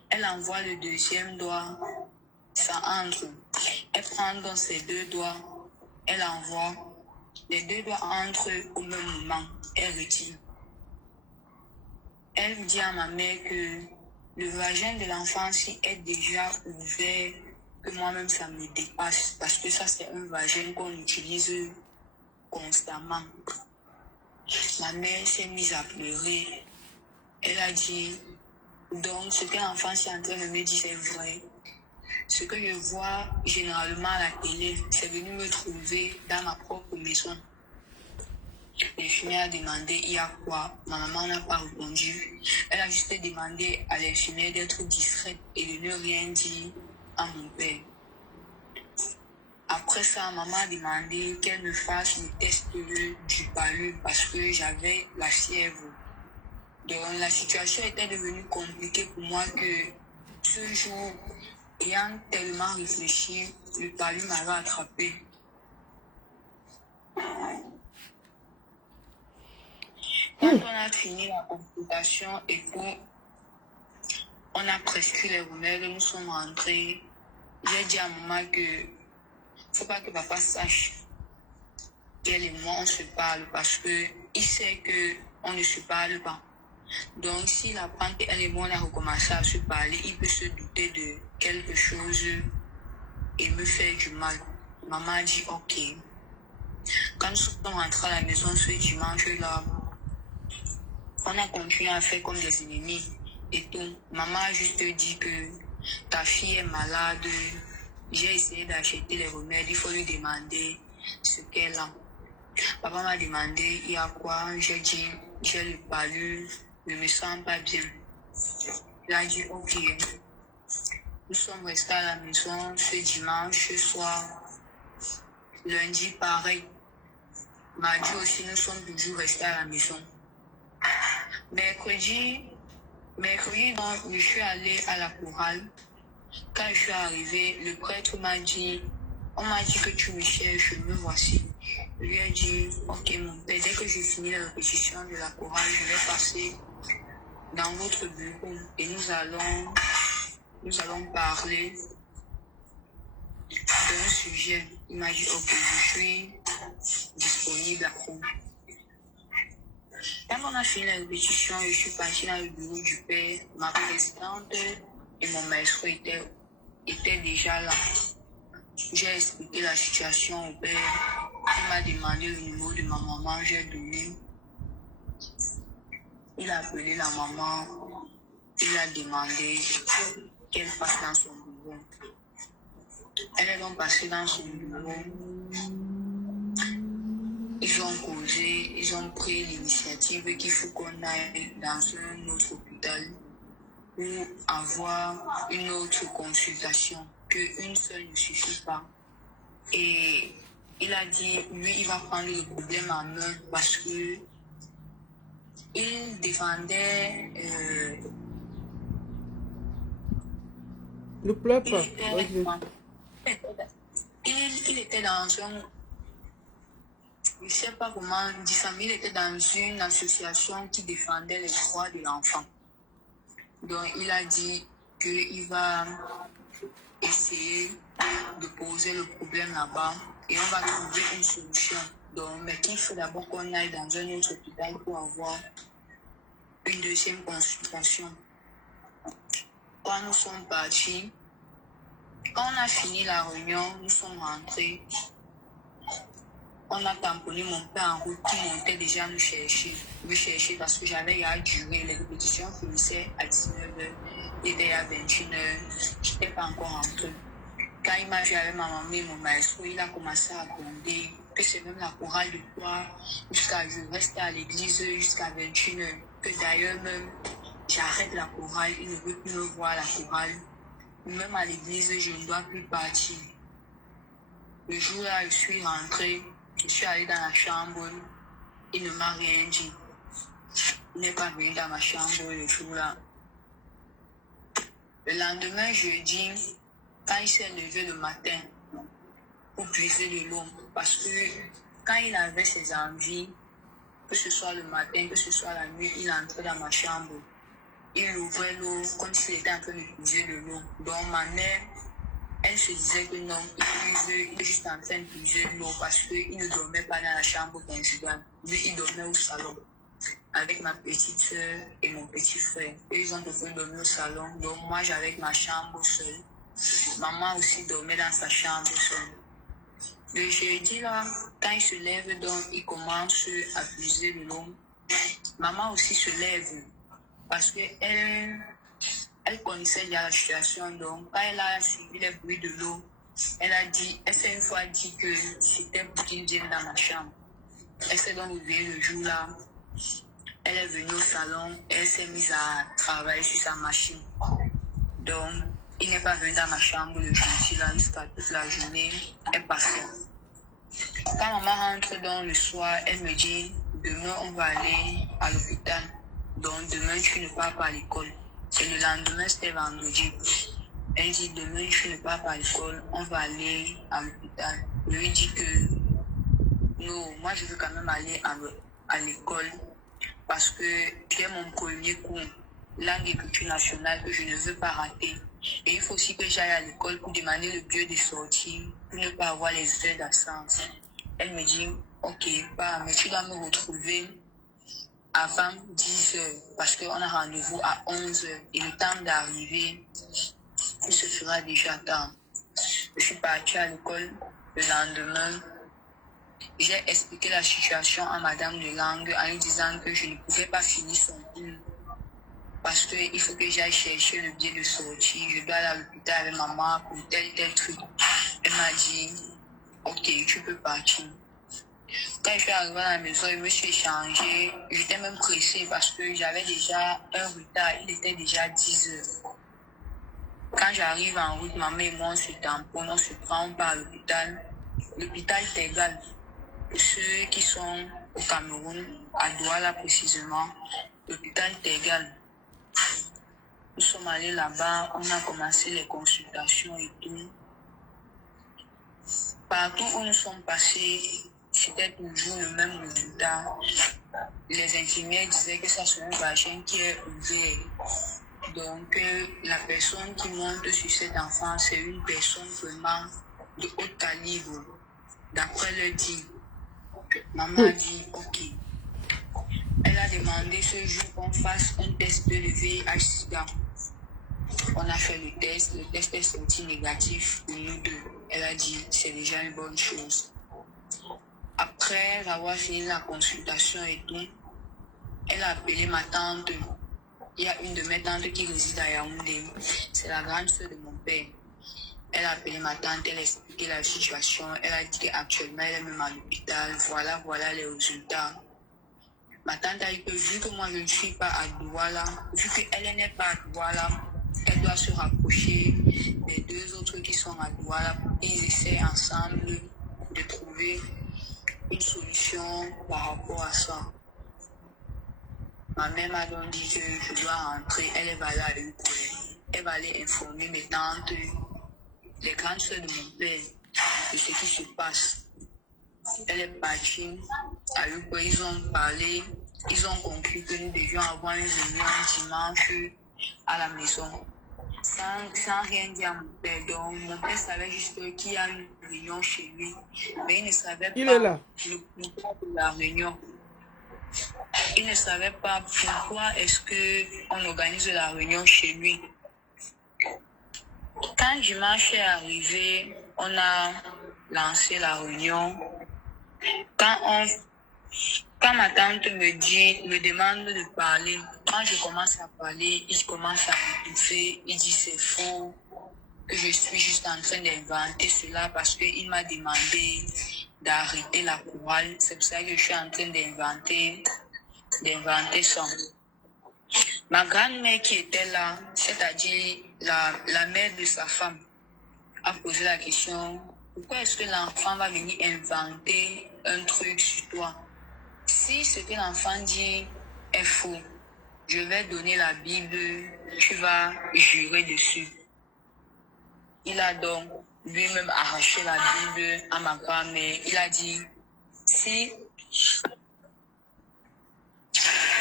Elle envoie le deuxième doigt. Ça entre. Elle prend dans ses deux doigts. Elle envoie. Les deux doigts entrent au même moment. Elle retire. Elle dit à ma mère que le vagin de l'enfant est déjà ouvert, que moi-même ça me dépasse parce que ça c'est un vagin qu'on utilise constamment. Ma mère s'est mise à pleurer. Elle a dit, donc ce que l'enfant est en train de me dire c'est vrai. Ce que je vois généralement à la télé, c'est venu me trouver dans ma propre maison. L'infirmière a demandé il y a quoi. Ma maman n'a pas répondu. Elle a juste demandé à l'infirmière d'être discrète et de ne rien dire à mon père. Après ça, maman a demandé qu'elle me fasse le test du palu parce que j'avais la fièvre. Donc la situation était devenue compliquée pour moi que ce jour, ayant tellement réfléchi, le palu m'avait attrapé. Quand on a fini la consultation et qu'on a prescrit les remèdes, nous sommes rentrés. J'ai dit à maman que faut pas que papa sache qu'elle et moi on se parle parce que il sait que on ne se parle pas. Donc s'il apprend qu'elle et moi on a recommencé à se parler, il peut se douter de quelque chose et me faire du mal. Maman a dit ok. Quand nous sommes rentrés à la maison ce dimanche-là, on a continué à faire comme des ennemis et tout. Maman a juste dit que ta fille est malade. J'ai essayé d'acheter les remèdes. Il faut lui demander ce qu'elle a. Papa m'a demandé il y a quoi. J'ai dit j'ai le palu. Je ne me sens pas bien. Il a dit ok. Nous sommes restés à la maison ce dimanche soir. Lundi pareil. Mardi aussi nous sommes toujours restés à la maison. Mercredi, donc, je suis allée à la chorale. Quand je suis arrivée, le prêtre m'a dit, on m'a dit que tu me cherches, me voici. Je lui ai dit, ok mon père, dès que j'ai fini la répétition de la chorale, je vais passer dans votre bureau et nous allons parler d'un sujet. Il m'a dit, ok, je suis disponible après. Quand on a fini la répétition, je suis partie dans le bureau du père. Ma présidente et mon maître étaient déjà là. J'ai expliqué la situation au père. Il m'a demandé le numéro de ma maman, j'ai donné. Il a appelé la maman. Il a demandé qu'elle passe dans son bureau. Elle est donc passée dans son bureau. Ils ont causé, ils ont pris l'initiative qu'il faut qu'on aille dans un autre hôpital pour avoir une autre consultation, qu'une seule ne suffit pas. Et il a dit, lui, il va prendre le problème en main parce que il défendait... Ne pleure pas. Il était dans un... Je ne sais pas comment dire ça, mais il était dans une association qui défendait les droits de l'enfant. Donc, il a dit qu'il va essayer de poser le problème là-bas et on va trouver une solution. Donc, mais qu'il faut d'abord qu'on aille dans un autre hôpital pour avoir une deuxième consultation. Quand nous sommes partis, quand on a fini la réunion, nous sommes rentrés. on a tamponné mon père en route qui montait déjà me chercher parce que j'avais à durer. Les répétitions finissaient à 19h, il était à 21h, je n'étais pas encore rentrée. Quand il m'a vu avec ma maman et mon maestro, il a commencé à gronder que c'est même la chorale de toi jusqu'à je reste à l'église jusqu'à 21h. Que d'ailleurs même j'arrête la chorale, il ne veut plus me voir la chorale. Même à l'église, je ne dois plus partir. Le jour-là, je suis rentrée, je suis allée dans la chambre, il ne m'a rien dit. Il n'est pas venu dans ma chambre le jour-là. Le lendemain, jeudi, quand il s'est levé le matin pour puiser de l'eau, parce que quand il avait ses envies, que ce soit le matin, que ce soit la nuit, il entrait dans ma chambre. Il ouvrait l'eau comme s'il était en train de puiser de l'eau. Donc ma mère, elle se disait que non, il est juste en train de puiser de l'eau parce qu'il ne dormait pas dans la chambre principale. Lui, il dormait au salon avec ma petite soeur et mon petit frère. Et ils ont préféré dormir au salon. Donc moi, j'avais ma chambre seule. Maman aussi dormait dans sa chambre seule. Le jeudi là, quand il se lève, donc il commence à puiser de l'eau. Maman aussi se lève parce qu'elle connaissait déjà la situation. Donc quand elle a suivi les bruits de l'eau, elle s'est une fois dit que c'était pour qu'il vienne dans ma chambre. Elle s'est donc réveillée le jour là. Elle est venue au salon et elle s'est mise à travailler sur sa machine. Donc, il n'est pas venu dans ma chambre le jeudi là jusqu'à toute la journée. Elle passait. Quand maman rentre dans le soir, elle me dit, demain on va aller à l'hôpital. Donc demain tu ne pars pas à l'école. Et le lendemain c'était vendredi. Elle dit, demain tu ne pars pas à l'école, on va aller à l'hôpital. Je lui dis que non, moi je veux quand même aller à l'école parce que j'ai mon premier cours, langue et culture nationale, que je ne veux pas rater. Et il faut aussi que j'aille à l'école pour demander le billet de sortie, pour ne pas avoir les heures d'absence. Elle me dit, ok, bah, mais tu dois me retrouver avant 10 heures parce qu'on a rendez-vous à 11 heures et le temps d'arriver, il se fera déjà tard. Je suis partie à l'école le lendemain. J'ai expliqué la situation à madame de langue en lui disant que je ne pouvais pas finir son cours parce qu'il faut que j'aille chercher le billet de sortie. Je dois aller à l'hôpital avec maman pour tel truc. Elle m'a dit, ok, tu peux partir. Quand je suis arrivée à la maison, je me suis échangée. J'étais même pressée parce que j'avais déjà un retard. Il était déjà 10 heures. Quand j'arrive en route, maman et moi, on se tamponne, on se prend par l'hôpital. L'hôpital Tegal. Pour ceux qui sont au Cameroun, à Douala précisément, l'hôpital Tegal. Nous sommes allés là-bas, on a commencé les consultations et tout. Partout où nous sommes passés, c'était toujours le même résultat. Les infirmières disaient que ça c'est un vagin qui est ouvert. Donc, la personne qui monte sur cet enfant, c'est une personne vraiment de haut calibre. D'après le dit, maman a dit, ok. Elle a demandé ce jour qu'on fasse un test de VIH/SIDA. On a fait le test est sorti négatif pour nous deux. Elle a dit, c'est déjà une bonne chose. Après avoir fini la consultation et tout, elle a appelé ma tante. Il y a une de mes tantes qui réside à Yaoundé. C'est la grande sœur de mon père. Elle a appelé ma tante, elle a expliqué la situation. Elle a dit qu'actuellement, elle est même à l'hôpital. Voilà les résultats. Ma tante a dit que vu que moi je ne suis pas à Douala, vu qu'elle n'est pas à Douala, elle doit se rapprocher des deux autres qui sont à Douala pour qu'ils essaient ensemble de trouver une solution par rapport à ça. Ma mère m'a donc dit que je dois rentrer, elle va aller à une collègue. Elle va aller informer mes tantes, les grandes soeurs de mon père, de ce qui se passe. Elle est partie à une collègue, ils ont parlé, ils ont conclu que nous devions avoir une réunion dimanche à la maison. Sans rien dire à mon père. Donc, mon père savait juste qu'il y a une réunion chez lui, mais il ne savait pas le pourquoi de la réunion. Il ne savait pas pourquoi est-ce qu'on organise la réunion chez lui. Quand dimanche est arrivé, on a lancé la réunion. Quand ma tante me demande de parler, quand je commence à parler, il commence à m'étouffer, il dit c'est faux, que je suis juste en train d'inventer cela parce qu'il m'a demandé d'arrêter la chorale. C'est pour ça que je suis en train d'inventer ça. Ma grand-mère qui était là, c'est-à-dire la mère de sa femme, a posé la question, pourquoi est-ce que l'enfant va venir inventer un truc sur toi? Si ce que l'enfant dit est faux, je vais donner la Bible, tu vas jurer dessus. Il a donc lui-même arraché la Bible à ma grand-mère. Il a dit, si...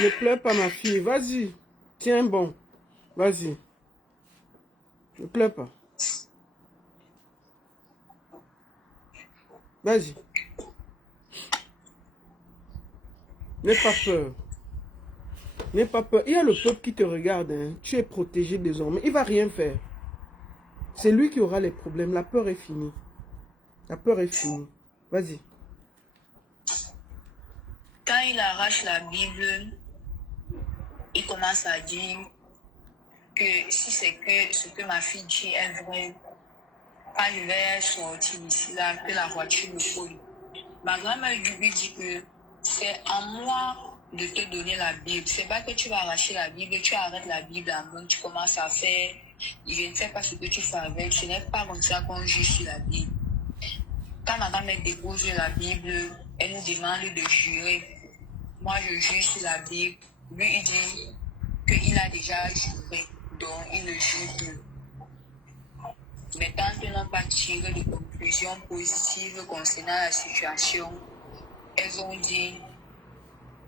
Ne pleure pas ma fille, vas-y. Tiens bon, vas-y. Ne pleure pas. Vas-y. N'aie pas peur. N'aie pas peur. Il y a le peuple qui te regarde. Hein. Tu es protégé désormais. Il ne va rien faire. C'est lui qui aura les problèmes. La peur est finie. La peur est finie. Vas-y. Quand il arrache la Bible, il commence à dire que si c'est que ce que ma fille dit est vrai, quand je vais sortir d'ici là, que la voiture me colle. Ma grand-mère lui dit que c'est à moi de te donner la Bible. C'est pas que tu vas arracher la Bible, tu arrêtes la Bible en main, tu commences à faire, je ne sais pas ce que tu fais avec, ce n'est pas comme ça qu'on juge sur la Bible. Quand ma grand-mère dépose la Bible, elle nous demande de jurer. Moi, je juge sur la Bible. Lui, il dit qu'il a déjà juré, donc il ne jure plus. Mais tant qu'ils n'ont pas tiré de conclusions positives concernant la situation, elles ont dit,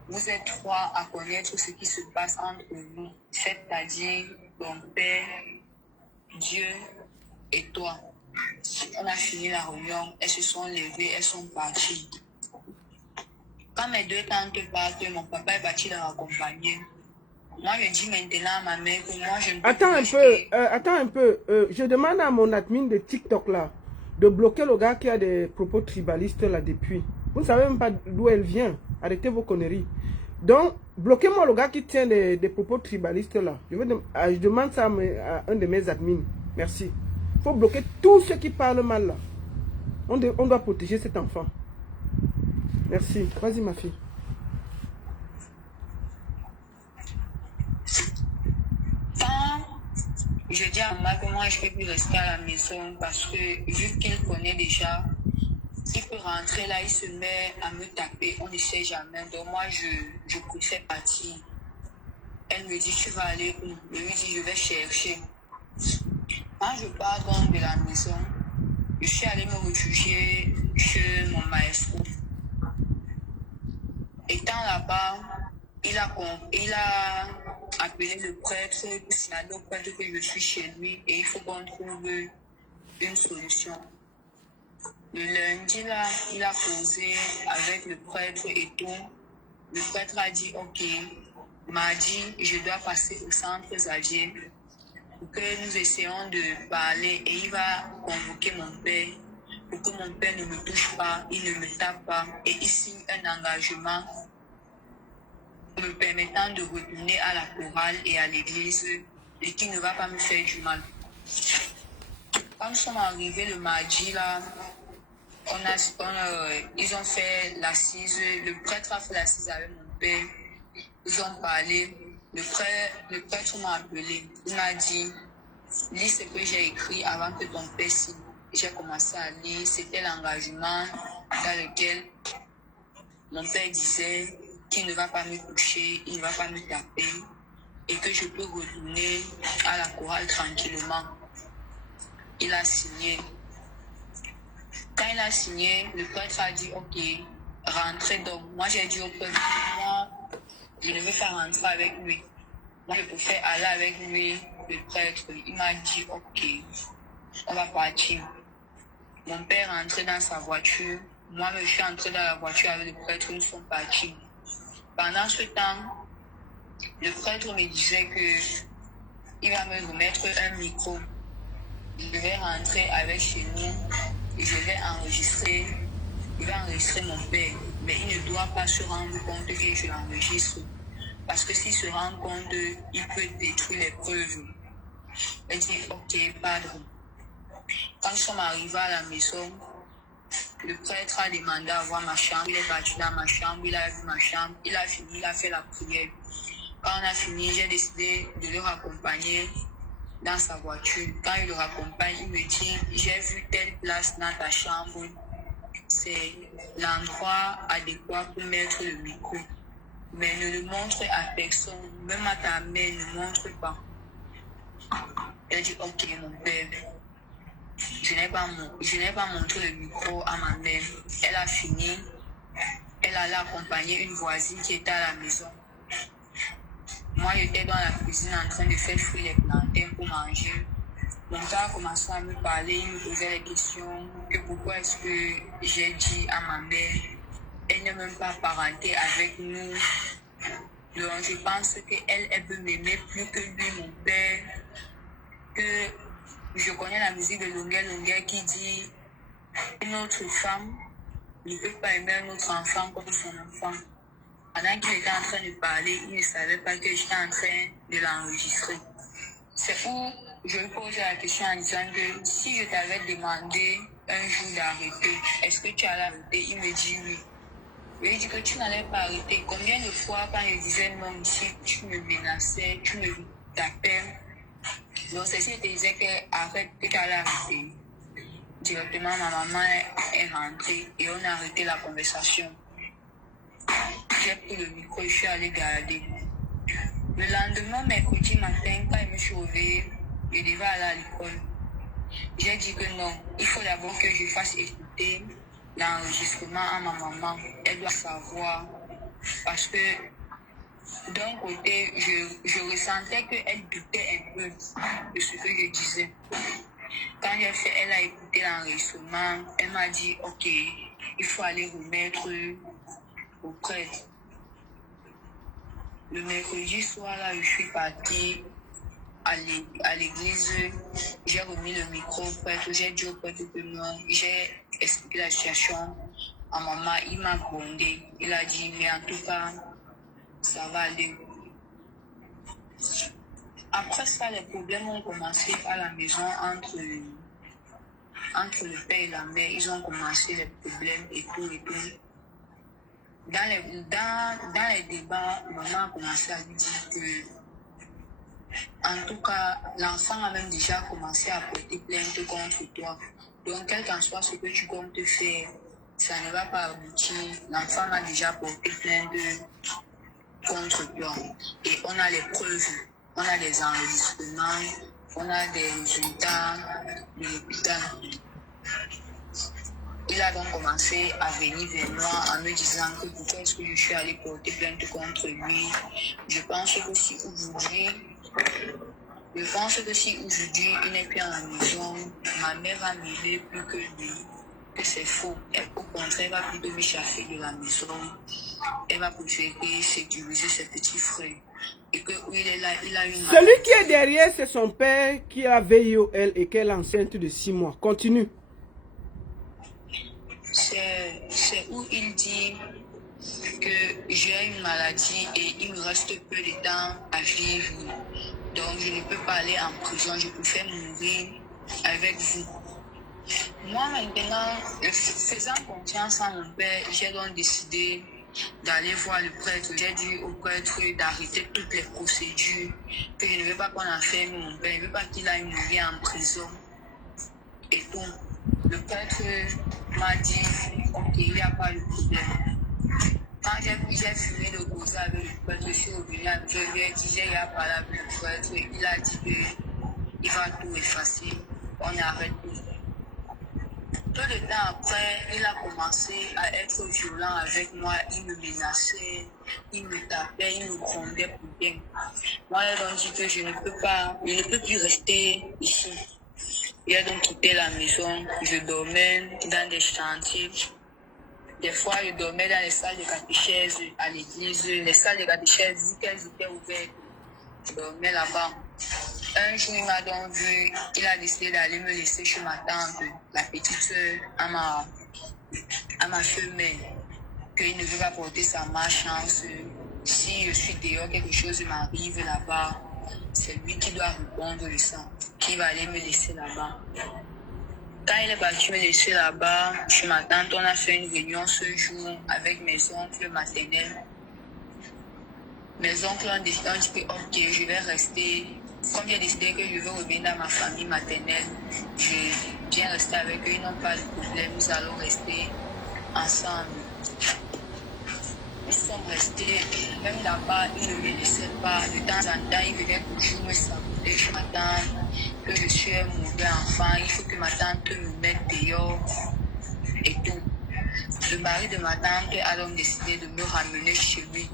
vous êtes trois à connaître ce qui se passe entre nous, c'est-à-dire ton Père, Dieu et toi. On a fini la réunion, elles se sont levées, elles sont parties. Quand mes deux tantes partent, mon papa est parti leur accompagner. Moi, je dis maintenant à ma mère que moi, je ne peux Attends un peu. Je demande à mon admin de TikTok là de bloquer le gars qui a des propos tribalistes là depuis. Vous ne savez même pas d'où elle vient. Arrêtez vos conneries. Donc, bloquez-moi le gars qui tient des propos tribalistes là. Je demande ça à un de mes admins. Merci. Il faut bloquer tous ceux qui parlent mal là. On doit protéger cet enfant. Merci. Vas-y ma fille. Je dis à maman que moi je ne peux plus rester à la maison parce que vu qu'il connaît déjà, il peut rentrer là, il se met à me taper, on ne sait jamais. Donc moi je préfère partir. Elle me dit tu vas aller où? Je lui dis je vais chercher. Quand je pars donc de la maison, je suis allée me réfugier chez mon maestro. Étant là-bas, il a appelé le prêtre pour signaler au prêtre que je suis chez lui et il faut qu'on trouve une solution. Le lundi, là, il a causé avec le prêtre et tout. Le prêtre a dit, ok, mardi, je dois passer au centre Xavier pour que nous essayons de parler et il va convoquer mon père pour que mon père ne me touche pas, il ne me tape pas et il signe un engagement me permettant de retourner à la chorale et à l'église et qui ne va pas me faire du mal. Quand nous sommes arrivés le mardi, là, ils ont fait l'assise, le prêtre a fait l'assise avec mon père, ils ont parlé, le prêtre m'a appelé, il m'a dit, lis ce que j'ai écrit avant que ton père signe. J'ai commencé à lire, c'était l'engagement dans lequel mon père disait qu'il ne va pas me toucher, il ne va pas me taper et que je peux retourner à la chorale tranquillement. Il a signé. Quand il a signé, le prêtre a dit, ok, rentrez donc. Moi, j'ai dit au prêtre, moi, je ne veux pas rentrer avec lui. Moi, je préfère aller avec lui, le prêtre. Il m'a dit, ok, on va partir. Mon père est entré dans sa voiture. Moi, je suis entré dans la voiture avec le prêtre, nous sommes partis. Pendant ce temps, le prêtre me disait qu'il va me remettre un micro. Je vais rentrer avec chez nous et je vais enregistrer il va enregistrer mon père, mais il ne doit pas se rendre compte que je l'enregistre. Parce que s'il se rend compte, il peut détruire les preuves. Elle dit, ok, padre. Quand nous sommes arrivés à la maison, le prêtre a demandé à voir ma chambre. Il est parti dans ma chambre, il a vu ma chambre, il a fini, il a fait la prière. Quand on a fini, j'ai décidé de le raccompagner dans sa voiture. Quand il le raccompagne, il me dit, j'ai vu telle place dans ta chambre. C'est l'endroit adéquat pour mettre le micro. Mais ne le montre à personne, même à ta mère, ne montre pas. Elle dit, ok, mon père. Je n'ai pas montré le micro à ma mère. Elle a fini. Elle allait accompagner une voisine qui était à la maison. Moi, j'étais dans la cuisine en train de faire frire les plantains pour manger. Mon père a commencé à me parler, il me posait des questions, que pourquoi est-ce que j'ai dit à ma mère, elle n'est même pas parentée avec nous. Donc, je pense qu'elle peut m'aimer plus que lui, mon père. Que je connais la musique de Longuet Longuet qui dit une autre femme ne peut pas aimer un autre enfant comme son enfant. Pendant qu'il était en train de parler, il ne savait pas que j'étais en train de l'enregistrer. C'est où je lui pose la question en disant que si je t'avais demandé un jour d'arrêter, est-ce que tu allais arrêter? Il me dit oui. Je lui dis que tu n'allais pas arrêter. Combien de fois quand je disais non ici, tu me menaçais, tu me tapais. Donc ceci te disait que arrête, que tu allais arrêter. Directement, ma maman est rentrée et on a arrêté la conversation. J'ai pris le micro et je suis allée garder. Le lendemain, mercredi matin, quand je me suis réveillée, je devais aller à l'école. J'ai dit que non, il faut d'abord que je fasse écouter l'enregistrement à ma maman. Elle doit savoir. Parce que d'un côté, je ressentais qu'elle doutait un peu de ce que je disais. Quand elle a écouté l'enregistrement, elle m'a dit, ok, il faut aller remettre au prêtre. Le mercredi soir, là, je suis partie à l'église, j'ai remis le micro au prêtre, j'ai dit au prêtre que non, j'ai expliqué la situation à maman, il m'a grondé, il a dit, mais en tout cas, ça va aller. Après ça, les problèmes ont commencé à la maison entre le père et la mère, ils ont commencé les problèmes et tout et tout. Dans les débats, maman a commencé à lui dire que, en tout cas, l'enfant a même déjà commencé à porter plainte contre toi. Donc, quel qu'en soit ce que tu comptes faire, ça ne va pas aboutir. L'enfant a déjà porté plainte contre toi. Et on a les preuves, on a les enregistrements, on a des résultats de l'hôpital. Il a donc commencé à venir vers moi en me disant que pourquoi est-ce que je suis allée porter plainte contre lui. Je pense que si aujourd'hui il n'est plus à la maison, ma mère va m'aider plus que lui. Que c'est faux. Elle, au contraire, va plutôt me chasser de la maison. Elle va préférer sécuriser ses petits frères. Et que où il est là, il a une maladie. Celui qui est derrière, c'est son père qui a VIOL et qui est enceinte de 6 mois. Continue. C'est où il dit que j'ai une maladie et il me reste peu de temps à vivre. Donc je ne peux pas aller en prison, je préfère mourir avec vous. Moi maintenant, faisant confiance à mon père, j'ai donc décidé d'aller voir le prêtre. J'ai dit au prêtre d'arrêter toutes les procédures, que je ne veux pas qu'on enferme mon père, je ne veux pas qu'il aille mourir en prison et tout. Le prêtre m'a dit, ok, il n'y a pas de problème. Quand j'ai fini de causer avec le prêtre, je suis revenu avec lui, j'ai parlé avec le prêtre, il a dit qu'il va tout effacer, on arrête tout. Peu de temps après, il a commencé à être violent avec moi, il me menaçait, il me tapait, il me grondait pour bien. Moi, il a donc dit que je ne peux plus rester ici. Il a donc quitté la maison, je dormais dans des chantiers. Des fois, je dormais dans les salles de catéchèse à l'église. Les salles de catéchèse, vu qu'elles étaient ouvertes, je dormais là-bas. Un jour, il m'a donc vu, il a décidé d'aller me laisser chez ma tante, la petite sœur Amara. à ma femme qu'il ne veut pas porter sa malchance. Si je suis dehors, quelque chose m'arrive là-bas, c'est lui qui doit répondre de ça, qui va aller me laisser là-bas. Quand il est parti me laisser là-bas, chez ma tante, on a fait une réunion ce jour avec mes oncles maternels. Mes oncles ont dit que ok, je vais rester. Comme j'ai décidé que je veux revenir dans ma famille maternelle, je viens rester avec eux, ils n'ont pas de problème, nous allons rester ensemble. Nous sommes restés, même là-bas, ils ne me laissaient pas. De temps en temps, ils venaient toujours me saboter chez ma tante, que je suis un mauvais enfant, il faut que ma tante me mette dehors et tout. Le mari de ma tante a donc décidé de me ramener chez lui.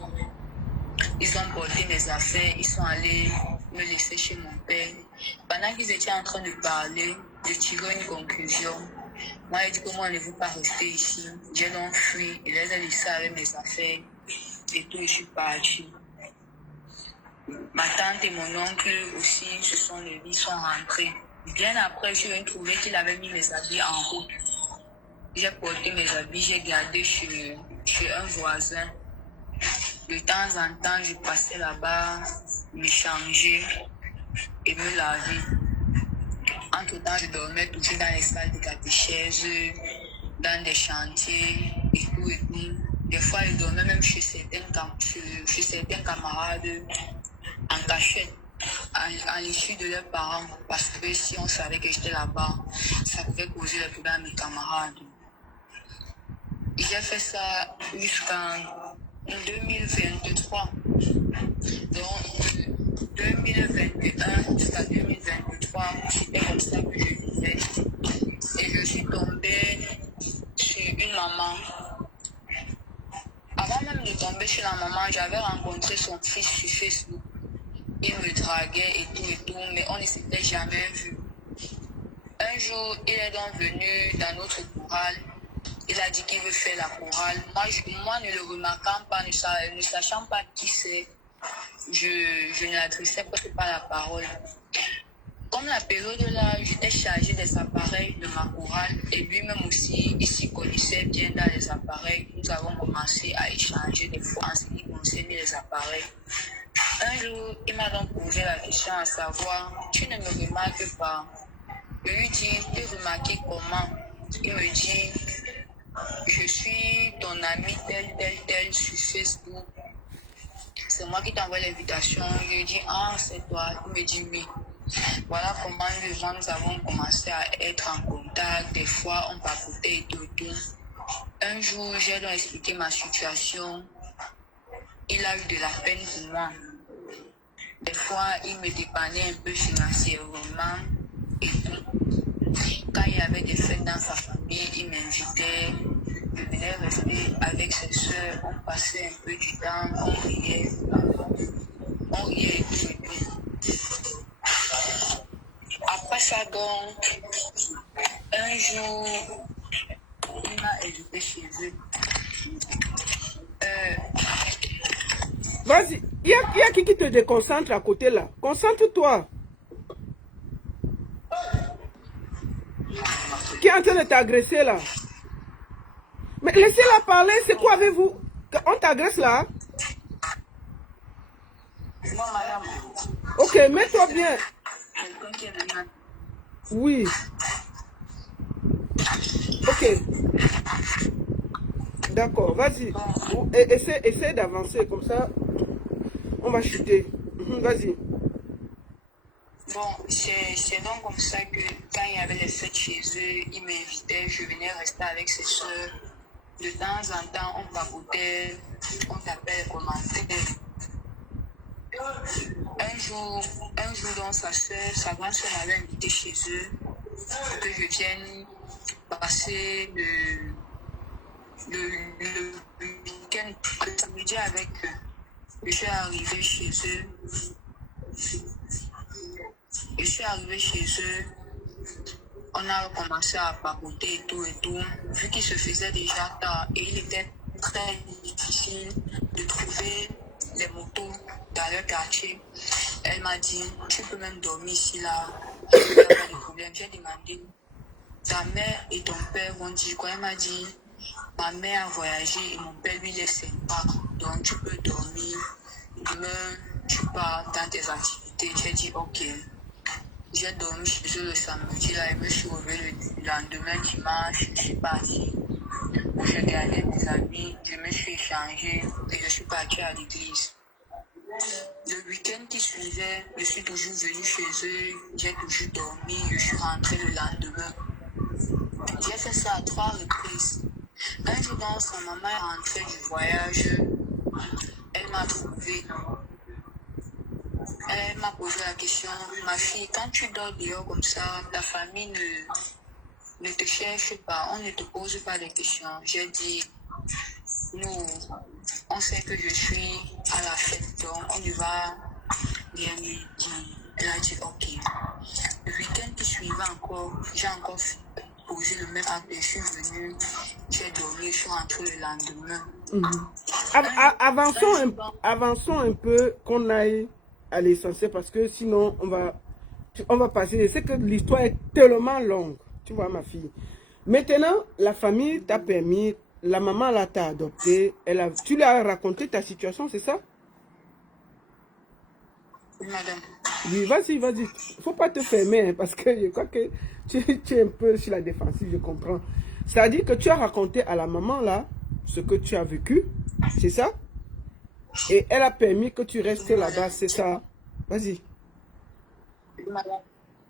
Ils ont porté mes affaires, ils sont allés me laisser chez mon père. Pendant qu'ils étaient en train de parler, de tirer une conclusion, moi j'ai dit que moi je ne veux pas rester ici. J'ai donc fui, et les ai laissés avec mes affaires et tout, et je suis partie. Ma tante et mon oncle aussi se sont levés, ils sont rentrés. Bien après, je viens trouver qu'il avait mis mes habits en route. J'ai porté mes habits, j'ai gardé chez un voisin. De temps en temps, je passais là-bas, me changer et me laver. Entre-temps, je dormais toujours dans les salles de catéchèse, dans des chantiers et tout et tout. Des fois, je dormais même chez certains camarades en cachette, à l'issue de leurs parents, parce que si on savait que j'étais là-bas, ça pouvait causer des problèmes à mes camarades. J'ai fait ça jusqu'en 2023. Donc, de 2021 jusqu'à 2023, c'était comme ça que je vivais. Et je suis tombée sur une maman. Avant même de tomber chez la maman, j'avais rencontré son fils sur Facebook. Il me draguait et tout, mais on ne s'était jamais vu. Un jour, il est donc venu dans notre chorale. Il a dit qu'il veut faire la chorale. Moi ne le remarquant pas, ne sachant pas qui c'est, je ne l'adressais presque pas la parole. Comme la période là, j'étais chargée des appareils de ma chorale et lui-même aussi, il s'y connaissait bien dans les appareils. Nous avons commencé à échanger des fois en ce qui concerne les appareils. Un jour, il m'a donc posé la question à savoir, tu ne me remarques pas? Je lui dis, tu remarques comment? Il me dit, je suis ton ami tel sur Facebook. C'est moi qui t'envoie l'invitation. Je lui dis, ah, c'est toi. Il me dit oui. Voilà comment nous avons commencé à être en contact. Des fois, on papotait et tout. Un jour, j'ai donc expliqué ma situation. Il a eu de la peine pour moi. Des fois, il me dépannait un peu financièrement et tout. Quand il y avait des fêtes dans sa famille, il m'invitait. Je venais rester avec ses soeurs. On passait un peu du temps. On riait et tout. Après ça, donc, un jour, il m'a invité chez eux. Vas-y, il y a qui te déconcentre à côté là? Concentre-toi. Qui est en train de t'agresser là? Mais laissez-la parler, c'est quoi avec vous? On t'agresse là? Moi, madame. Ok, mets-toi bien. Oui. Ok. D'accord, vas-y. Essaie d'avancer, comme ça, on va chuter. Vas-y. Bon, c'est donc comme ça que quand il y avait les fêtes chez eux, ils m'invitaient, je venais rester avec ses soeurs. De temps en temps, on papotait, on tapait les commentaires. Un jour, donc sa grande soeur m'avait invité chez eux pour que je vienne passer le week-end, le samedi avec eux. Je suis arrivée chez eux. On a commencé à papoter et tout. Vu qu'il se faisait déjà tard et il était très difficile de trouver les motos dans leur quartier, elle m'a dit, tu peux même dormir ici là, il n'y a pas de problème. J'ai demandé, ta mère et ton père vont dire quoi? Elle m'a dit, ma mère a voyagé et mon père lui laisse pas. Donc tu peux dormir. Demain, tu pars dans tes activités. J'ai dit ok. J'ai dormi chez eux le samedi là et me suis réveillée le lendemain dimanche. Je suis partie. J'ai gardé mes amis, je me suis échangée et je suis partie à l'église. Le week-end qui suivait, je suis toujours venue chez eux, j'ai toujours dormi, je suis rentrée le lendemain. J'ai fait ça à 3 reprises. Un jour, quand sa maman est rentrée du voyage, elle m'a trouvée. Elle m'a posé la question, ma fille, quand tu dors dehors comme ça, ta famille ne te cherche pas, on ne te pose pas de questions. J'ai dit, nous, on sait que je suis à la fête, donc on y va bien me dire. Elle a dit, ok. Le week-end qui suivait encore, j'ai encore posé le même acte, je suis venue, j'ai dormi, je suis rentrée le lendemain. Avançons un peu, qu'on aille à l'essentiel, parce que sinon, on va passer. C'est que l'histoire est tellement longue, tu vois, ma fille. Maintenant, la famille t'a permis, la maman là t'a adopté, tu lui as raconté ta situation, c'est ça? Madame. Oui, vas-y, vas-y. Faut pas te fermer, hein, parce que je crois que tu es un peu sur la défensive, je comprends. C'est-à-dire que tu as raconté à la maman là ce que tu as vécu, c'est ça? Et elle a permis que tu restes là-bas, c'est ça? Vas-y. Madame.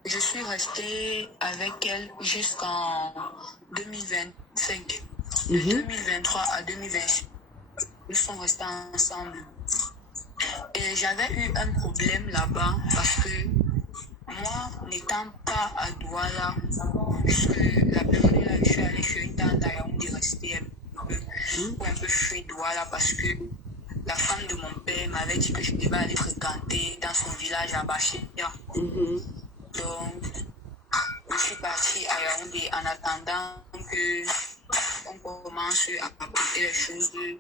Je suis restée avec elle jusqu'en 2025. De 2023 à 2026, nous sommes restés ensemble. Et j'avais eu un problème là-bas parce que moi, n'étant pas à Douala, puisque la période là, je suis allée chez une tante à Yaoundé rester un peu, pour un peu fuir Douala parce que la femme de mon père m'avait dit que je devais aller fréquenter dans son village à Bachia. Donc, je suis partie à Yaoundé en attendant que on commence à apporter les choses de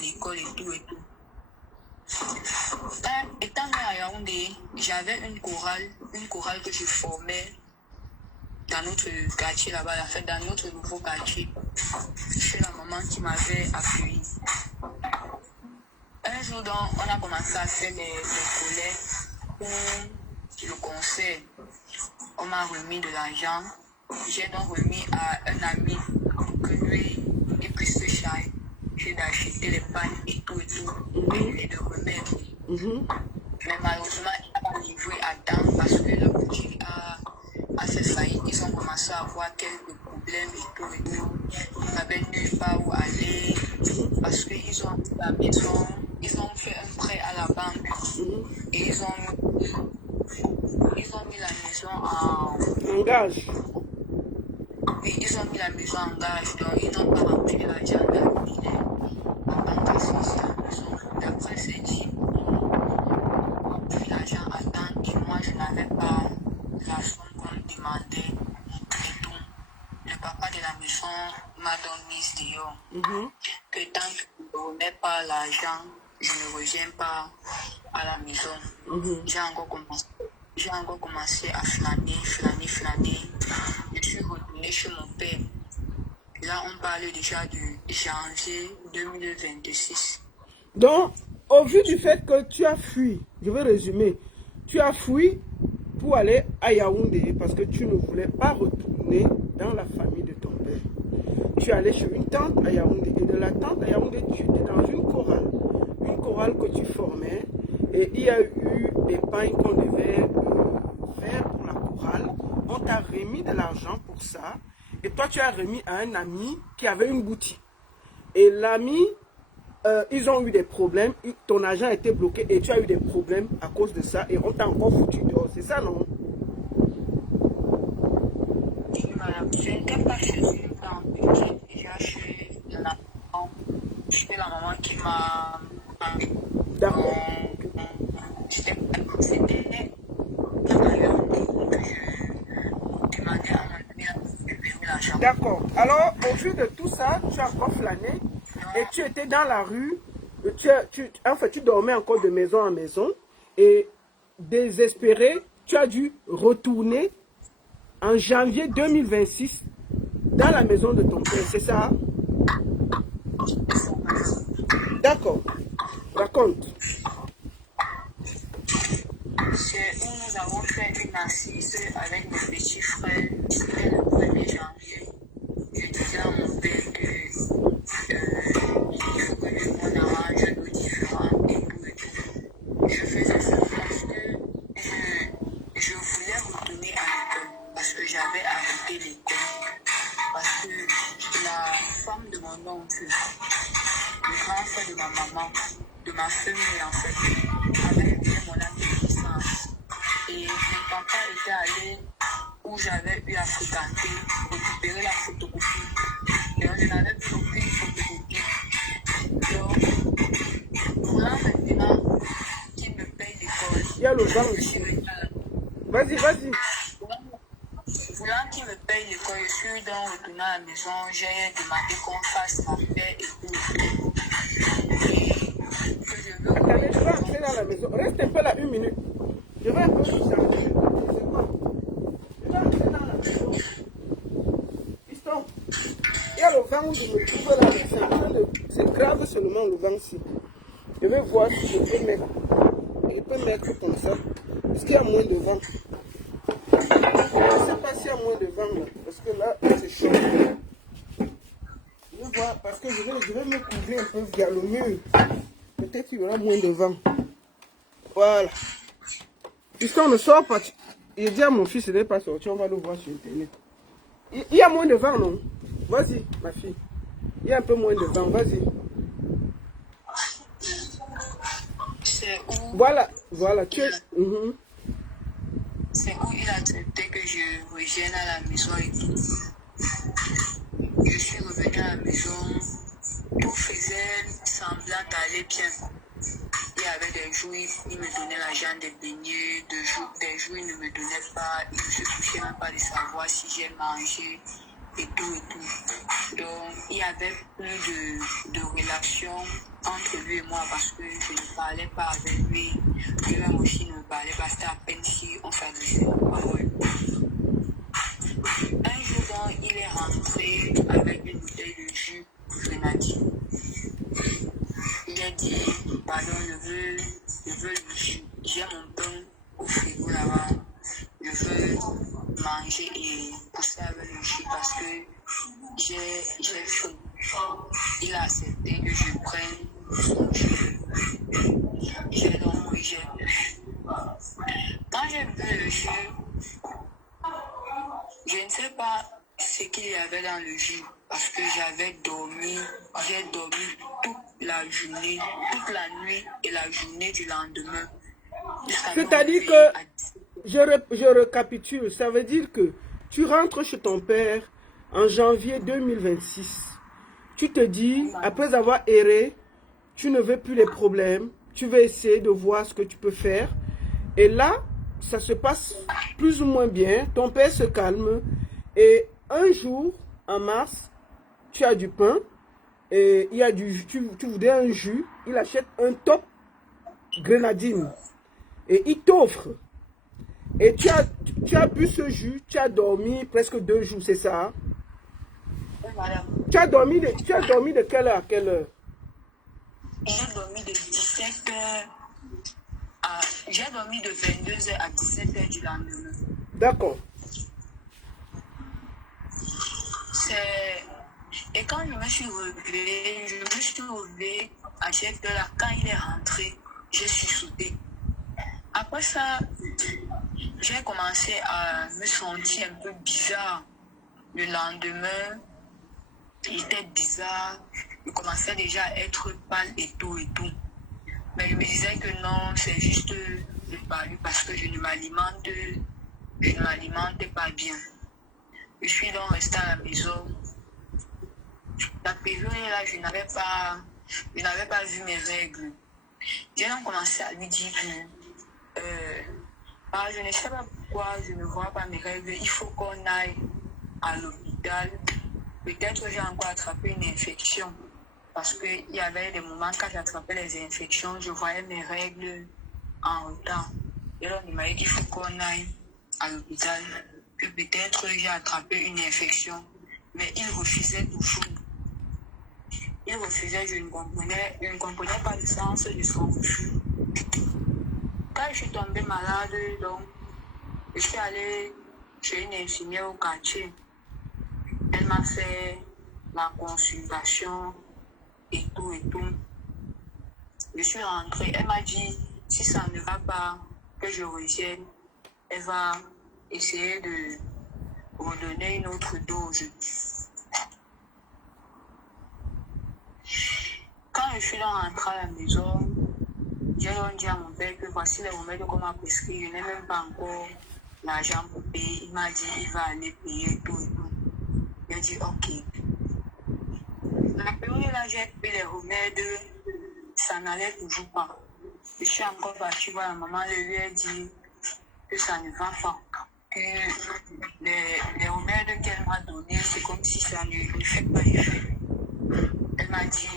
l'école et tout et tout. Étant à Yaoundé, j'avais une chorale que je formais dans notre quartier là-bas, la fête dans notre nouveau quartier. C'est la maman qui m'avait accueilli. Un jour, donc, on a commencé à faire les collègues pour le concert. On m'a remis de l'argent. J'ai donc remis à un ami que lui, il puisse se charger d'acheter les pannes et tout, et de remettre. Mais malheureusement, il n'a pas livré à temps parce que le budget a fait faillite. Ils ont commencé à avoir quelques problèmes et tout. Ils n'avaient nulle part où aller parce qu'ils ont la maison, ils ont fait un prêt à la banque et ils ont mis la maison en gage. Oui, ils ont mis la maison en gage, donc ils n'ont pas rempli l'argent de la en banque assise à la maison. D'après c'est dit, puis l'argent à temps et moi je n'avais pas la somme qu'on me demandait et tout. Le papa de la maison m'a donc mis dehors. Que tant que je ne remets pas l'argent, je ne reviens pas à la maison. J'ai encore commencé à flâner. Je suis retournée chez mon père. Là, on parle déjà du janvier 2026. Donc, au vu du fait que tu as fui, je vais résumer, tu as fui pour aller à Yaoundé parce que tu ne voulais pas retourner dans la famille de ton père. Tu es allé chez une tante à Yaoundé et de la tante à Yaoundé, tu étais dans une chorale que tu formais et il y a eu des pagnes qu'on devait faire pour la chorale. On t'a remis de l'argent pour ça et toi tu as remis à un ami qui avait une boutique. Et l'ami, ils ont eu des problèmes, ton argent a été bloqué et tu as eu des problèmes à cause de ça et on t'a encore foutu dehors, c'est ça non? Je n'étais pas chez une tante, j'étais déjà chez la maman qui m'a... D'accord. C'était que je demandais à mon ami de payer l'argent. D'accord. Alors, au vu de tout ça, tu as encore flâné et tu étais dans la rue. En fait, tu dormais encore de maison en maison et désespéré, tu as dû retourner en janvier 2026 dans la maison de ton père, c'est ça? D'accord. Raconte. C'est où nous avons fait une assise avec mes petits frères. C'était le 1er janvier. Je disais à mon père que il faut que le monde arrange nos différends et tout et tout. Je faisais ça parce que je voulais retourner à l'école parce que j'avais arrêté l'école. Parce que la femme de mon oncle, le grand frère de ma maman, de ma famille en fait, avait payé mon année de licence. Et mon papa était allé où j'avais eu à fréquenter, récupérer la photocopie. Donc je n'avais plus aucune photocopie. Donc, voilà maintenant qu'il me paye l'école. Il y a le vent ici. Vas-y, vas-y. Voulant qu'il me paye l'école, je suis donc retournée à la maison, j'ai demandé qu'on fasse ma paix et tout. Et que je veux... Attendez, je vais entrer dans la maison. Reste un peu là, 1 minute. Je vais un peu vous charger. Je vais entrer dans la maison. Piston, il y a le vent où je me trouve là. C'est en train de... C'est grave seulement le vent ici. Je vais voir si je peux mettre. Je peux mettre comme ça. Est-ce qu'il y a moins de vent? Je ne sais pas s'il y a moins de vent là. Parce que là, c'est chaud. Je vais voir. Parce que je vais me couvrir un peu vers le mur. Peut-être qu'il y aura moins de vent. Voilà. Puisqu'on ne sort pas. Il dit à mon fils, il n'est pas sorti. On va le voir sur Internet. Il y a moins de vent, non? Vas-y, ma fille. Il y a un peu moins de vent. Vas-y. C'est où... Voilà. Voilà. C'est où il a accepté que je revienne à la maison et tout. Je suis revenue à la maison, tout faisait semblant d'aller bien. Il y avait des jours, il me donnait l'argent des beignets, des jours, il ne me donnait pas, il ne se souciait même pas de savoir si j'ai mangé et tout et tout. Donc, il n'y avait plus de relation entre lui et moi parce que je ne parlais pas avec lui. Lui aussi ne me parlait pas, c'était à peine si on s'adressait la parole. Un jour, donc, il est rentré avec une bouteille de jus grenadine. Il a dit, pardon, je veux le jus. J'ai mon pain au frigo là-bas. Je veux manger et pousser avec le jus parce que j'ai faim. Il a accepté que je prenne son jus. J'ai donc mangé le jus. Quand j'ai bu le jus, je ne sais pas ce qu'il y avait dans le jus parce que j'ai dormi toute la journée, toute la nuit et la journée du lendemain. C'est-à-dire que, je récapitule, ça veut dire que tu rentres chez ton père en janvier 2026. Tu te dis, après avoir erré, tu ne veux plus les problèmes, tu veux essayer de voir ce que tu peux faire. Et là, ça se passe plus ou moins bien, ton père se calme. Et un jour, en mars, tu as du pain, et il y a tu voudrais un jus, il achète un top grenadine. Et il t'offre. Et tu as bu ce jus, tu as dormi presque 2 jours, c'est ça? Voilà. Tu as dormi de quelle heure à quelle heure? J'ai dormi de 17h à... J'ai dormi de 22h à 17h du lendemain. D'accord. Et quand je me suis relevée à cette heure-là, quand il est rentré, je suis sautée. Après ça, j'ai commencé à me sentir un peu bizarre. Le lendemain, il était bizarre. Je commençais déjà à être pâle et tout et tout. Mais je me disais que non, c'est juste le palu parce que je ne m'alimentais pas bien. Je suis donc restée à la maison. La période là, je n'avais pas vu mes règles. J'ai donc commencé à lui dire que je ne sais pas pourquoi je ne vois pas mes règles. Il faut qu'on aille à l'hôpital. Peut-être que j'ai encore attrapé une infection. Parce qu'il y avait des moments quand j'attrapais les infections, je voyais mes règles en retard. Et alors, il m'a dit qu'il faut qu'on aille à l'hôpital. Que peut-être j'ai attrapé une infection. Mais il refusait toujours. Il refusait, je ne comprenais pas le sens de son refus. Quand je suis tombée malade, donc, je suis allée chez une infirmière au quartier. Elle m'a fait la consultation et tout et tout. Je suis rentrée, elle m'a dit, si ça ne va pas, que je revienne, elle va essayer de redonner une autre dose. Quand je suis rentrée à la maison, j'ai donc dit à mon père que voici les remèdes qu'on m'a prescrit, je n'ai même pas encore l'argent pour payer. Il m'a dit, il va aller payer tout et tout. J'ai dit, ok. La période là, j'ai pris les remèdes, ça n'allait toujours pas. Je suis encore partie voir la maman, elle lui a dit que ça ne va pas. Que les remèdes qu'elle m'a donnés, c'est comme si ça ne fait pas effet. Elle m'a dit,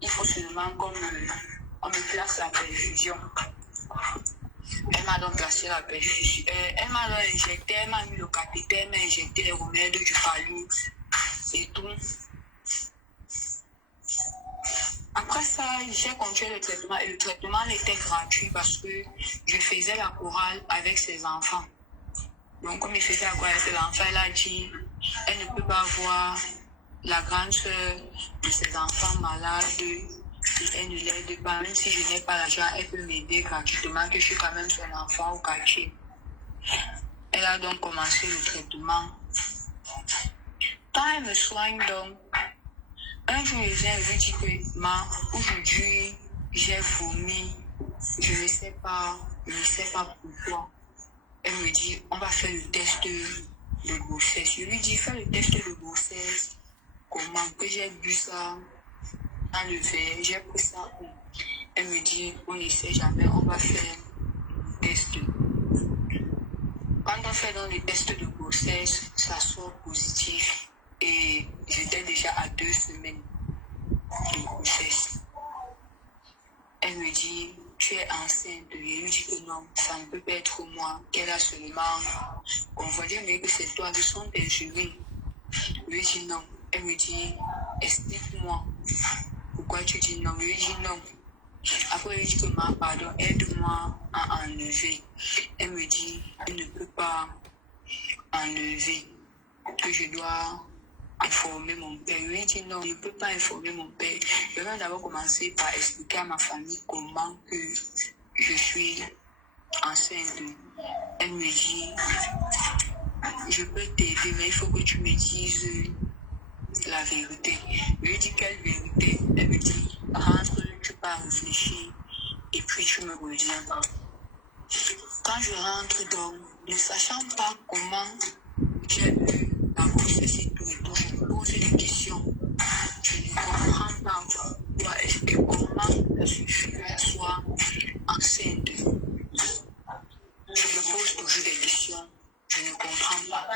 il faut seulement qu'on me place la perfusion. Elle m'a donc placé la perfusion. Elle m'a donc injecté, elle m'a mis le cathéter, elle m'a injecté les remèdes du palud et tout. Après ça, j'ai continué le traitement et le traitement était gratuit parce que je faisais la chorale avec ses enfants. Donc, comme il faisait la chorale avec ses enfants, elle a dit, elle ne peut pas voir la grande soeur de ses enfants malades et elle ne l'aide pas. Même si je n'ai pas l'argent, elle peut m'aider gratuitement, que je suis quand même son enfant au quartier. Elle a donc commencé le traitement. Quand elle me soigne donc, un jour, je viens et lui dis que, ma, aujourd'hui, j'ai vomi, je ne sais pas pourquoi. Elle me dit, on va faire le test de grossesse. Je lui dis, fais le test de grossesse. Comment que j'ai bu ça dans le verre, j'ai pris ça. Elle me dit, on ne sait jamais, on va faire le test. Quand on fait dans les tests de grossesse, ça sort positif. Et j'étais déjà à 2 semaines de grossesse. Elle me dit, tu es enceinte. Je lui dis que non, ça ne peut pas être moi. Qu'elle a seulement confondu, mais que c'est toi, ce sont tes urines. Je lui dis non. Elle me dit, explique-moi. Pourquoi tu dis non? Je lui dis non. Après, je lui dis que ma pardon, aide-moi à enlever. Elle me dit, tu ne peux pas enlever, que je dois informer mon père. Je lui dis non, je ne peux pas informer mon père. Je vais d'abord commencer par expliquer à ma famille comment que je suis enceinte. Elle me dit, je peux t'aider, mais il faut que tu me dises la vérité. Je lui dis quelle vérité? Elle me dit, rentre, tu peux réfléchir et puis tu me reviens. Quand je rentre donc, ne sachant pas comment j'ai eu la grossesse et tout, je me pose des questions. Je ne comprends pas pourquoi est-ce que comment je sois enceinte. Je me pose toujours des questions. Je ne comprends pas.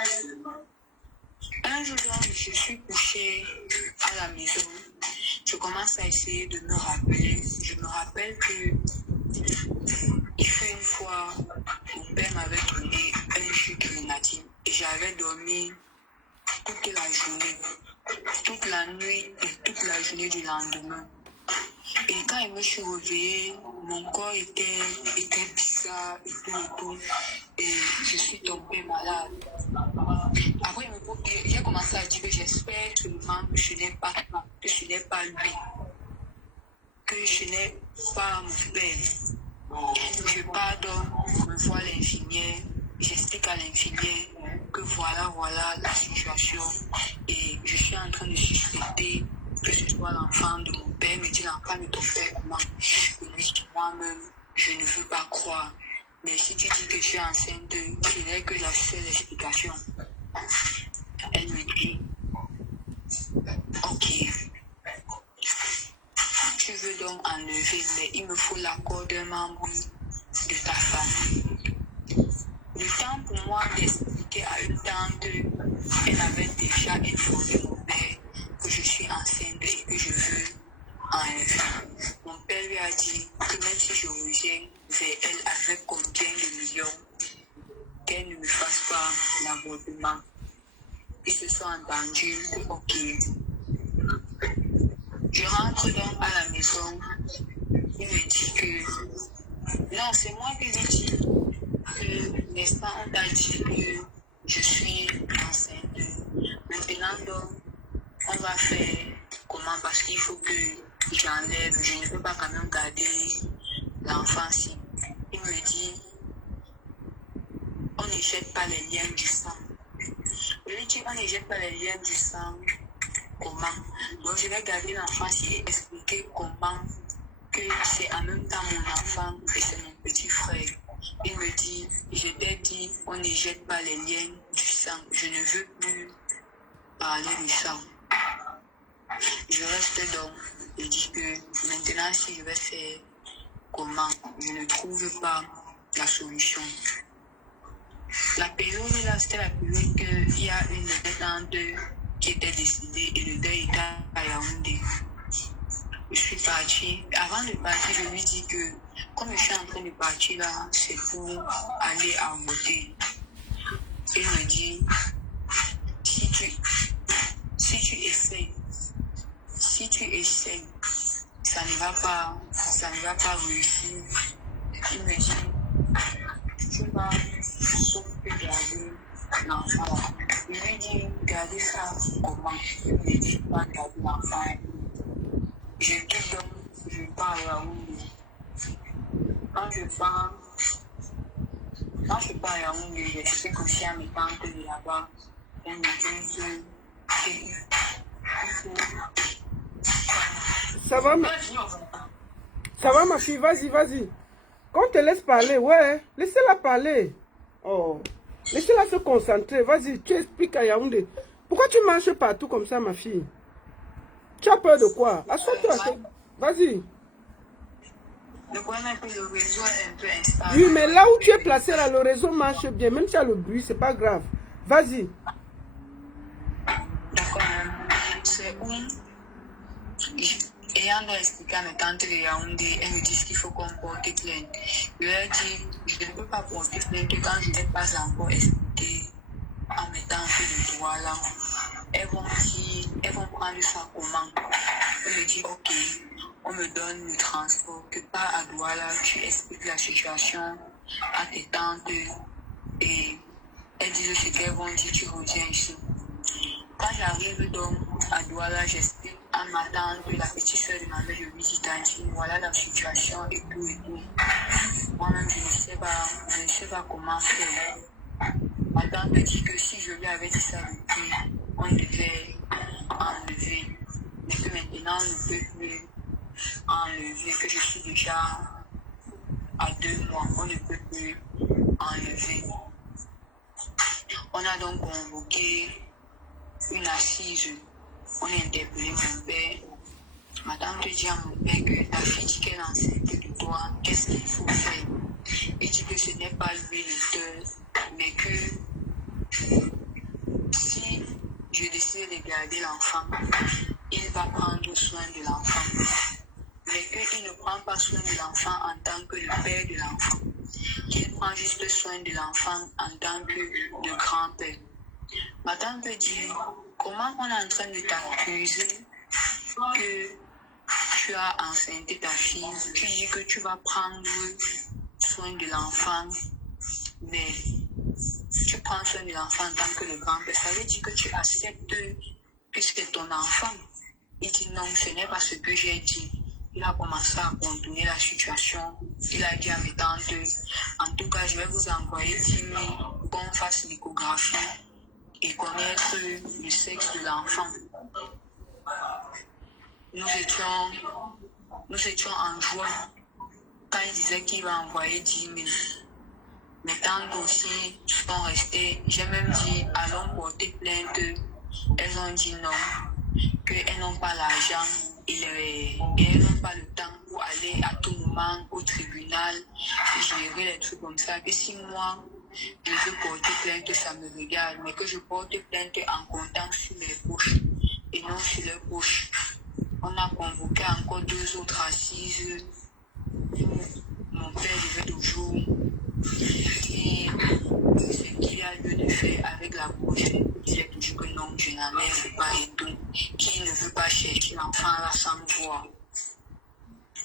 Un jour donc, je suis couchée à la maison. Je commence à essayer de me rappeler. Je me rappelle que il fut une fois, mon père m'avait donné un jus de grenadine et j'avais dormi toute la journée, toute la nuit et toute la journée du lendemain. Et quand je me suis réveillée, mon corps était bizarre et tout. Et je suis tombée malade. Après, j'ai commencé à dire que j'espère seulement que ce n'est pas lui, que ce n'est pas mon père. Je pars donc, je vois l'infirmière, j'explique à l'infirmière que voilà la situation et je suis en train de suspecter que ce soit l'enfant de mon père. Me dit l'enfant de ton père, comment? Je lui dis moi-même, je ne veux pas croire. Mais si tu dis que je suis enceinte, ce n'est que la seule explication. Elle me dit, ok, tu veux donc enlever, mais il me faut l'accord d'un membre de ta famille. Le temps pour moi d'expliquer à une tante, elle avait déjà informé mon père que je suis enceinte et que je veux enlever. Mon père lui a dit que même si je reviens vers elle avec combien de millions, qu'elle ne me fasse pas l'avortement. Ils se sont entendus que ok. Je rentre donc à la maison. Il me dit que... Non, c'est moi qui lui dis que, n'est-ce pas, on t'a dit que je suis enceinte. Maintenant, donc, on va faire comment? Parce qu'il faut que j'enlève. Je ne peux pas quand même garder l'enfant si. Il me dit, on ne jette pas les liens du sang. Je lui dis, on ne jette pas les liens du sang. Comment? Donc, je vais garder l'enfant si et expliquer comment que c'est en même temps mon enfant et c'est mon petit frère. Il me dit, je t'ai dit, on ne jette pas les liens du sang. Je ne veux plus parler du sang. Je reste donc, je dis que maintenant, si je vais faire comment, je ne trouve pas la solution. La période là, c'était la période qu'il y a une de qui était décidée et le deuil était à Yaoundé. Je suis partie. Avant de partir, je lui dis que comme je suis en train de partir là, c'est pour aller à voter. Il me dit, si tu essaies, ça ne va pas réussir. Il me dit, tu vas sauf que garder l'enfant. Je lui dis, garder ça comment? Il me dit, pas garder l'enfant. Je quitte donc, je pars à Yaoundé. Quand je pars à Yaoundé, j'explique aussi à mes tantes de là-bas. Elles me disent qu'il faut... Ça va ma fille, vas-y. Quand on te laisse parler, ouais, laissez-la parler. Oh, laissez-la se concentrer, vas-y, tu expliques à Yaoundé. Pourquoi tu marches partout comme ça, ma fille? Tu as peur de quoi? Assois-toi, vas-y. Le problème est que le réseau est un peu instable. Oui, mais là où tu es placé, là, le réseau marche bien. Même si y a le bruit, c'est pas grave. Vas-y. D'accord, c'est où, ayant expliqué à mes tantes de Yaoundé, elles me disent qu'il faut qu'on porte plainte. Je leur dis, je ne peux pas porter plainte quand je n'ai pas encore expliqué à mes tantes le droit là. Elles vont prendre ça comment? Elles me disent, ok, on me donne le transport, que par à Douala, tu expliques la situation à tes tantes et elles disent ce qu'elles vont dire, tu reviens ici. Quand j'arrive donc à Douala, j'explique à ma tante, la petite soeur de ma mère, je lui dis, Tanti, voilà la situation et tout. Moi-même, je ne sais pas comment faire. Ma tante dit que si je lui avais dit ça depuis, on devait enlever. Mais que maintenant, on ne peut plus enlever, que je suis déjà à 2 mois, on ne peut plus enlever. On a donc convoqué une assise. On a interpellé mon père. Ma tante dit à mon père que ta fille dit qu'elle est enceinte de toi. Qu'est-ce qu'il faut faire? Il dit que ce n'est pas lui l'auteur, mais que si je décide de garder l'enfant, il va prendre soin de l'enfant. Mais qu'il ne prend pas soin de l'enfant en tant que le père de l'enfant. Qu'il prend juste soin de l'enfant en tant que le grand-père. Ma tante dit, comment on est en train de t'accuser que tu as enceinté ta fille, tu dis que tu vas prendre soin de l'enfant, mais tu prends soin de l'enfant en tant que le grand-père. Ça veut dire que tu acceptes que c'est ton enfant. Il dit non, ce n'est pas ce que j'ai dit. Il a commencé à contourner la situation. Il a dit à mes tantes, en tout cas, je vais vous envoyer 10 000 pour qu'on fasse l'échographie et connaître le sexe de l'enfant. Nous étions en joie quand il disait qu'il va envoyer 10 000. Mes tantes aussi sont restées. J'ai même dit, allons porter plainte. Elles ont dit non, qu'elles n'ont pas l'argent et elles n'ont pas le temps pour aller à tout moment au tribunal gérer les trucs comme ça. Que si moi, je veux porter plainte, ça me regarde, mais que je porte plainte en comptant sur mes poches et non sur leurs poches. On a convoqué encore 2 autres assises. Mon père devait toujours dire ce qu'il y a lieu de faire avec la bouche. Il disait toujours que non, je n'enlève pas et tout. Qui ne veut pas chercher l'enfant là sans voir.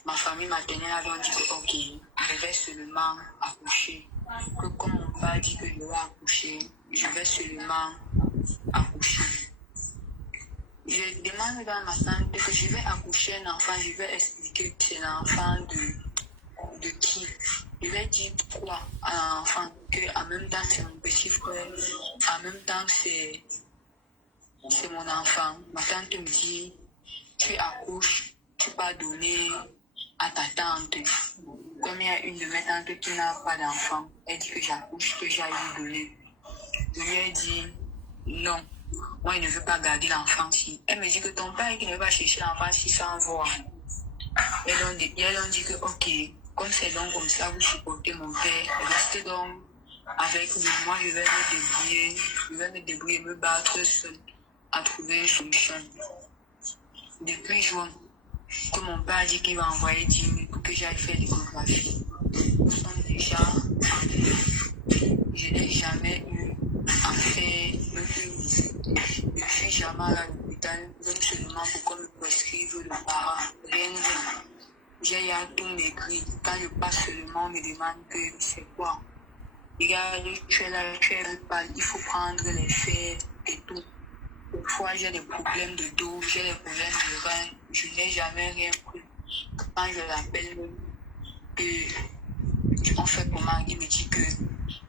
Ma famille m'a tenu à leur dire que, ok, je vais seulement accoucher. Que comme mon père dit que je vais accoucher, je vais seulement accoucher. Je demande dans ma tante que je vais accoucher un enfant, je vais expliquer que c'est l'enfant de qui. Je vais dire quoi à l'enfant, qu'en même temps c'est mon petit frère, en même temps c'est mon enfant. Ma tante me dit, tu accouches, tu vas donner à ta tante. Comme il y a une de mes tantes qui n'a pas d'enfant, elle dit que j'accouche, que j'aille lui donner. Je lui ai dit, non, moi je ne veux pas garder l'enfant si. Elle me dit que ton père qui ne veut pas chercher l'enfant si sans voir. Et elles ont dit que, ok, comme c'est donc comme ça, vous supportez mon père, restez donc avec lui. Moi, je vais me débrouiller, me battre seul à trouver une solution. Depuis juin, que mon père a dit qu'il va envoyer 10 000 pour que j'aille faire l'échographie. Nous sommes déjà en mai. Je n'ai jamais eu à faire une visite. Je ne suis jamais à l'hôpital, même seulement pour qu'on me prescrive le para. Rien. J'ai tout maigri. Quand je passe seulement, on me demande que c'est quoi. Regarde, tu es là, tu es pâle, il faut prendre les fers et tout. Parfois, j'ai des problèmes de dos, j'ai des problèmes de rein. Je n'ai jamais rien pris. Quand je l'appelle, on fait comment, il me dit que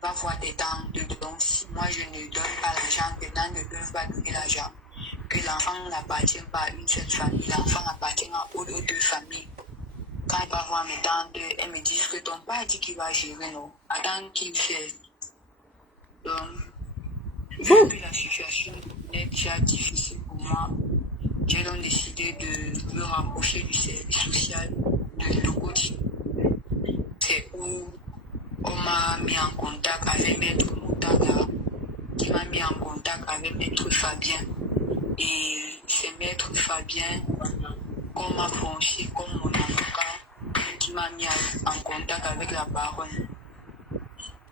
va voir tes tantes. Donc, si moi je ne donne pas l'argent, tes tantes ne peuvent pas donner l'argent. Que l'enfant n'appartient pas à une seule famille, l'enfant appartient aux deux familles. Quand elle va voir mes tantes, elles me disent que ton père dit qu'il va gérer, non. Attends qu'il fait. Donc, vu que la situation est déjà difficile pour moi, j'ai donc décidé de me rapprocher du service social de Lokoti. C'est où on m'a mis en contact avec Maître Moutaga, qui m'a mis en contact avec Maître Fabien. Et c'est Maître Fabien qu'on m'a conçu comme mon avocat, qui m'a mis en contact avec la baronne.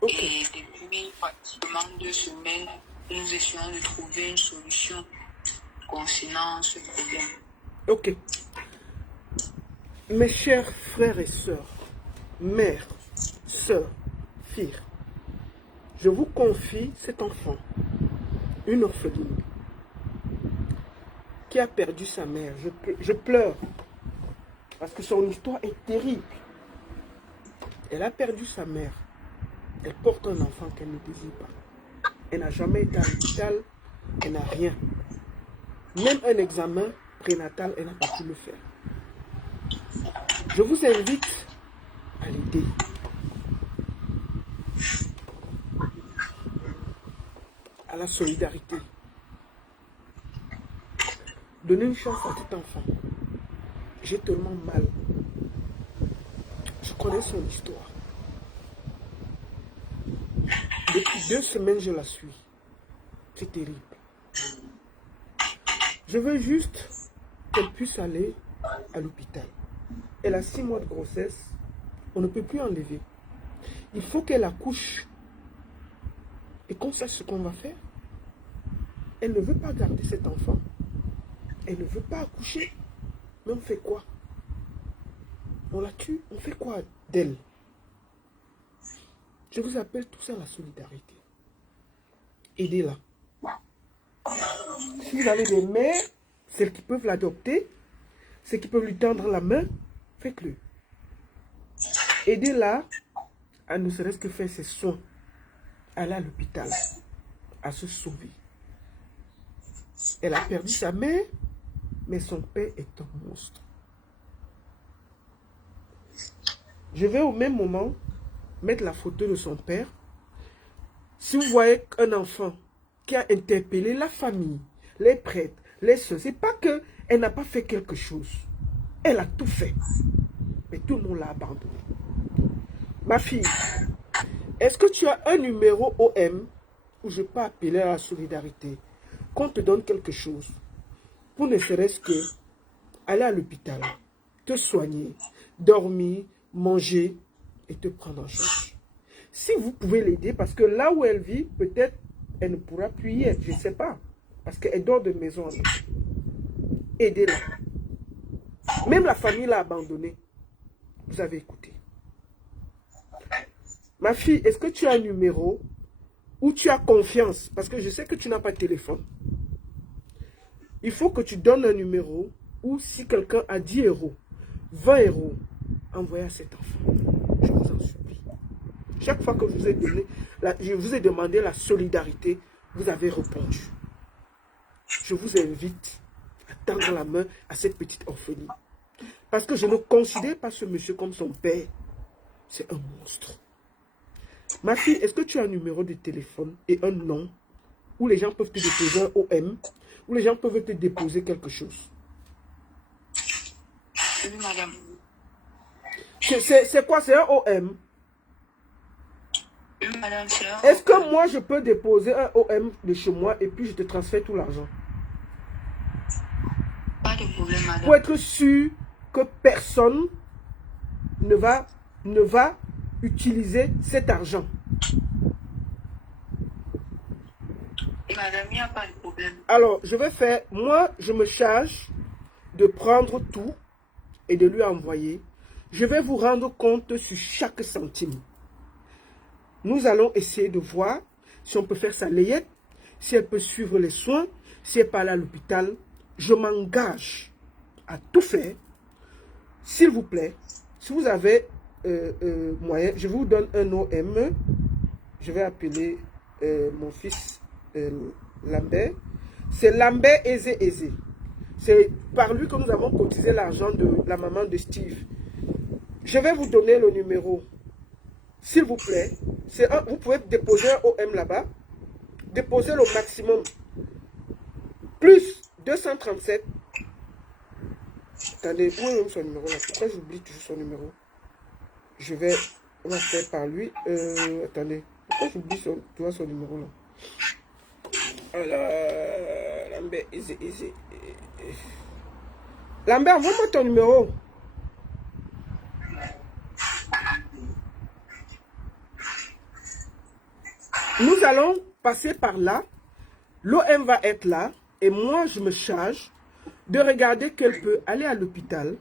Okay. Et depuis pratiquement 2 semaines, nous essayons de trouver une solution concernant ce problème. Ok. Mes chers frères et sœurs, mères, sœurs, filles, je vous confie cet enfant, une orpheline, qui a perdu sa mère. Je pleure, parce que son histoire est terrible. Elle a perdu sa mère. Elle porte un enfant qu'elle ne désire pas. Elle n'a jamais été à l'hôpital, elle n'a rien. Même un examen prénatal, elle n'a pas pu le faire. Je vous invite à l'aider. À la solidarité. Donnez une chance à cet enfant. J'ai tellement mal. Je connais son histoire. Depuis 2 semaines, je la suis. C'est terrible. Je veux juste qu'elle puisse aller à l'hôpital. Elle a 6 mois de grossesse. On ne peut plus enlever. Il faut qu'elle accouche. Et qu'on sache ce qu'on va faire. Elle ne veut pas garder cet enfant. Elle ne veut pas accoucher. Mais on fait quoi? On la tue. On fait quoi d'elle? Je vous appelle tous à la solidarité. Aidez-la. Si vous avez des mères, celles qui peuvent l'adopter, celles qui peuvent lui tendre la main, faites-le. Aidez-la à ne serait-ce que faire ses soins, aller à l'hôpital, à se sauver. Elle a perdu sa mère, mais son père est un monstre. Je vais au même moment mettre la photo de son père. Si vous voyez un enfant qui a interpellé la famille, les prêtres, les soeurs, c'est pas qu'elle n'a pas fait quelque chose. Elle a tout fait. Mais tout le monde l'a abandonné. Ma fille, est-ce que tu as un numéro OM où je peux appeler à la solidarité, qu'on te donne quelque chose, pour ne serait-ce que aller à l'hôpital, te soigner, dormir, manger et te prendre en charge? Si vous pouvez l'aider, parce que là où elle vit, peut-être elle ne pourra plus y être, je ne sais pas, parce qu'elle dort de maison en maison. Aidez-la. Même la famille l'a abandonné. Vous avez écouté. Ma fille, est-ce que tu as un numéro où tu as confiance? Parce que je sais que tu n'as pas de téléphone. Il faut que tu donnes un numéro où si quelqu'un a 10 euros, 20 euros, envoyez à cet enfant. Je vous en supplie. Chaque fois que je vous ai donné, je vous ai demandé la solidarité, vous avez répondu. Je vous invite à tendre la main à cette petite orpheline. Parce que je ne considère pas ce monsieur comme son père. C'est un monstre. Ma fille, est-ce que tu as un numéro de téléphone et un nom où les gens peuvent te déposer un OM, où les gens peuvent te déposer quelque chose? Oui, madame. C'est quoi? C'est un OM? Oui, madame, c'est un Est-ce que OM. moi, je peux déposer un OM de chez moi et puis je te transfère tout l'argent? Pas de problème, madame. Pour être sûr que personne ne va utiliser cet argent. Et madame, il n'y a pas de problème. Alors, je vais faire, moi, je me charge de prendre tout et de lui envoyer. Je vais vous rendre compte sur chaque centime. Nous allons essayer de voir si on peut faire sa layette, si elle peut suivre les soins, si elle peut aller à l'hôpital. Je m'engage à tout faire. S'il vous plaît, si vous avez moyen, je vous donne un OM. Je vais appeler mon fils Lambert. C'est Lambert Aizé. C'est par lui que nous avons cotisé l'argent de la maman de Steve. Je vais vous donner le numéro. S'il vous plaît, vous pouvez déposer un OM là-bas. Déposez le maximum. Plus 237. Attendez, où est son numéro là? Pourquoi j'oublie toujours son numéro? On va faire par lui. Attendez, pourquoi j'oublie son numéro là? Alors, Lambert, easy. Lambert, envoie-moi ton numéro. Nous allons passer par là. L'OM va être là. Et moi, je me charge de regarder qu'elle peut aller à l'hôpital,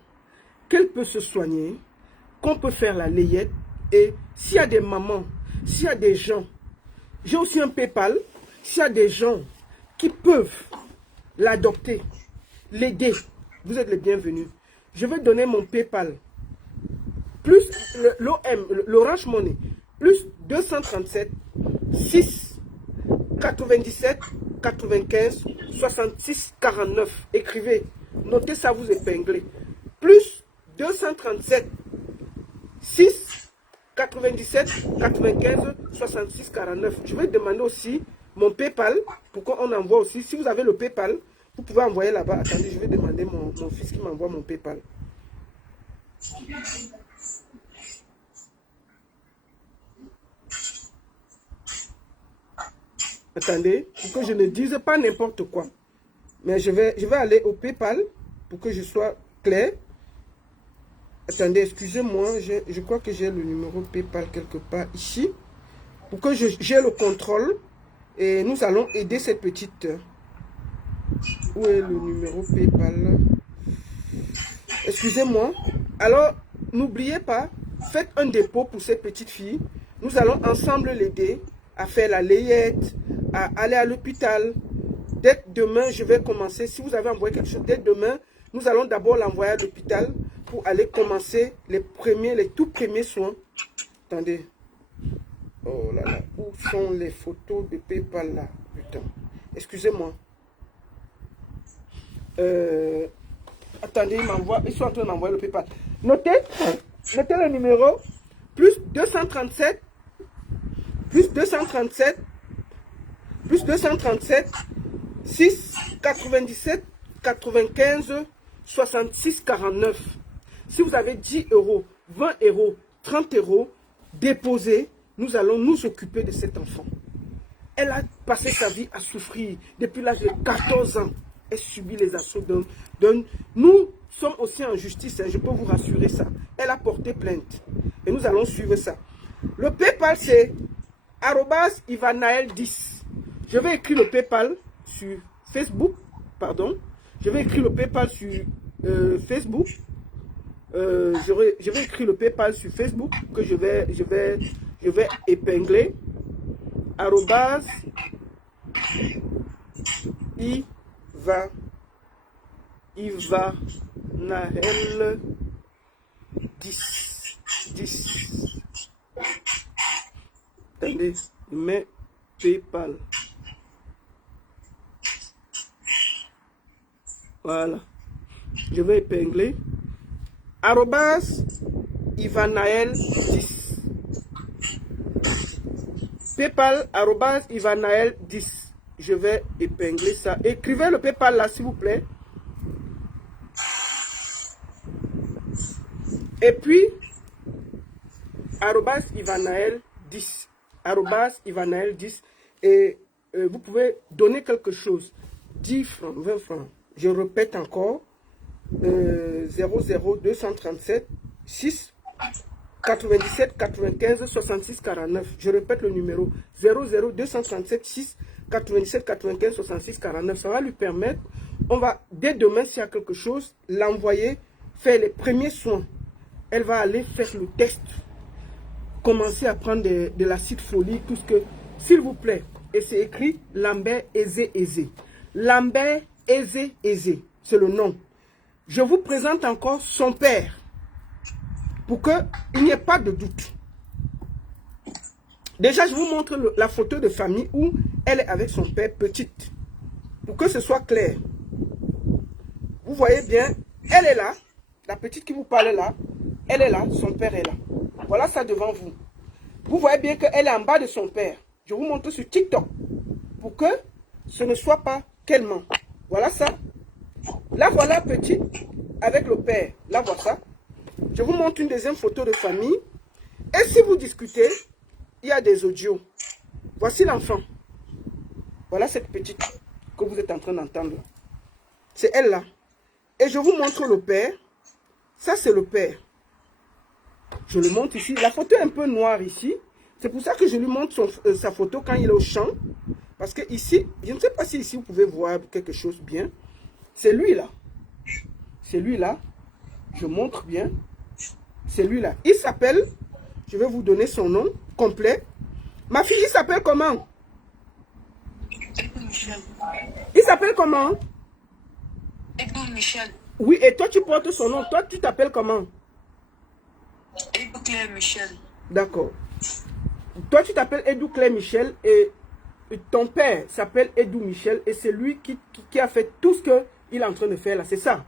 qu'elle peut se soigner, qu'on peut faire la layette. Et s'il y a des mamans, s'il y a des gens, j'ai aussi un PayPal, s'il y a des gens qui peuvent l'adopter, l'aider, vous êtes les bienvenus. Je vais donner mon PayPal, plus l'OM, l'Orange Money, plus 237 6 97 95 66 49. Écrivez, notez ça, vous épinglez. Plus 237 6 97 95 66 49. Je vais demander aussi mon PayPal pour qu'on envoie aussi. Si vous avez le PayPal, vous pouvez envoyer là-bas. Attendez, je vais demander mon fils qui m'envoie mon PayPal. Attendez, pour que je ne dise pas n'importe quoi. Mais je vais aller au PayPal pour que je sois clair. Attendez, excusez-moi, je crois que j'ai le numéro PayPal quelque part ici. Pour que j'ai le contrôle. Et nous allons aider cette petite. Où est le numéro PayPal? Excusez-moi. Alors, n'oubliez pas, faites un dépôt pour cette petite fille. Nous allons ensemble l'aider à faire la layette, à aller à l'hôpital. Dès demain, je vais commencer. Si vous avez envoyé quelque chose, dès demain, nous allons d'abord l'envoyer à l'hôpital pour aller commencer les tout premiers soins. Attendez. Oh là là, où sont les photos de PayPal là? Putain. Excusez-moi. Attendez, ils sont en train d'envoyer le PayPal. Notez le numéro. Plus 237. Plus 237. Plus 237. 6 97 95 66 49. Si vous avez 10 euros, 20 euros, 30 euros, déposez. Nous allons nous occuper de cet enfant. Elle a passé sa vie à souffrir. Depuis l'âge de 14 ans, elle subit les assauts d'un... Nous sommes aussi en justice, hein, je peux vous rassurer ça. Elle a porté plainte. Et nous allons suivre ça. Le PayPal, c'est @ivanael10. Je vais écrire le PayPal sur Facebook. Pardon. Je vais écrire le PayPal sur Facebook. je vais écrire le PayPal sur Facebook que je vais épingler. Arrobase Ivanaël 10. Attendez, je mets PayPal. Voilà. Je vais épingler. Arrobase Ivanaël 10. PayPal, arrobase Ivanaël 10. Je vais épingler ça. Écrivez le PayPal là, s'il vous plaît. Et puis, arrobase Ivanaël 10. Arrobase Ivanaël 10. Et vous pouvez donner quelque chose. 10 francs, 20 francs. Je répète encore. 00237 6 97 95 66 49. Je répète le numéro 00237 6 97 95 66 49. Ça va lui permettre, on va dès demain s'il y a quelque chose, l'envoyer, faire les premiers soins. Elle va aller faire le test, commencer à prendre de l'acide folique, tout ce que, s'il vous plaît. Et c'est écrit Lambert Aizé. Lambert Aizé, c'est le nom. Je vous présente encore son père, pour qu'il n'y ait pas de doute. Déjà, je vous montre la photo de famille où elle est avec son père petite, pour que ce soit clair. Vous voyez bien, elle est là, la petite qui vous parle là, elle est là, son père est là. Voilà ça devant vous. Vous voyez bien qu'elle est en bas de son père. Je vous montre sur TikTok, pour que ce ne soit pas qu'elle ment. Voilà ça. Là, voilà petite avec le père. Là, voilà ça. Je vous montre une deuxième photo de famille. Et si vous discutez, il y a des audios. Voici l'enfant. Voilà cette petite que vous êtes en train d'entendre. C'est elle là. Et je vous montre le père. Ça, c'est le père. Je le montre ici. La photo est un peu noire ici. C'est pour ça que je lui montre sa photo quand il est au champ. Parce que ici, je ne sais pas si ici vous pouvez voir quelque chose bien. C'est lui là. C'est lui là. Je montre bien. C'est lui là. Il s'appelle, je vais vous donner son nom complet. Ma fille, il s'appelle comment? Michel. Il s'appelle comment? Edou Michel. Oui, et toi tu portes son nom. Toi tu t'appelles comment? Edou Claire Michel. D'accord. Toi tu t'appelles Edou Claire Michel et ton père s'appelle Edou Michel et c'est lui qui a fait tout ce qu'il est en train de faire là. C'est ça?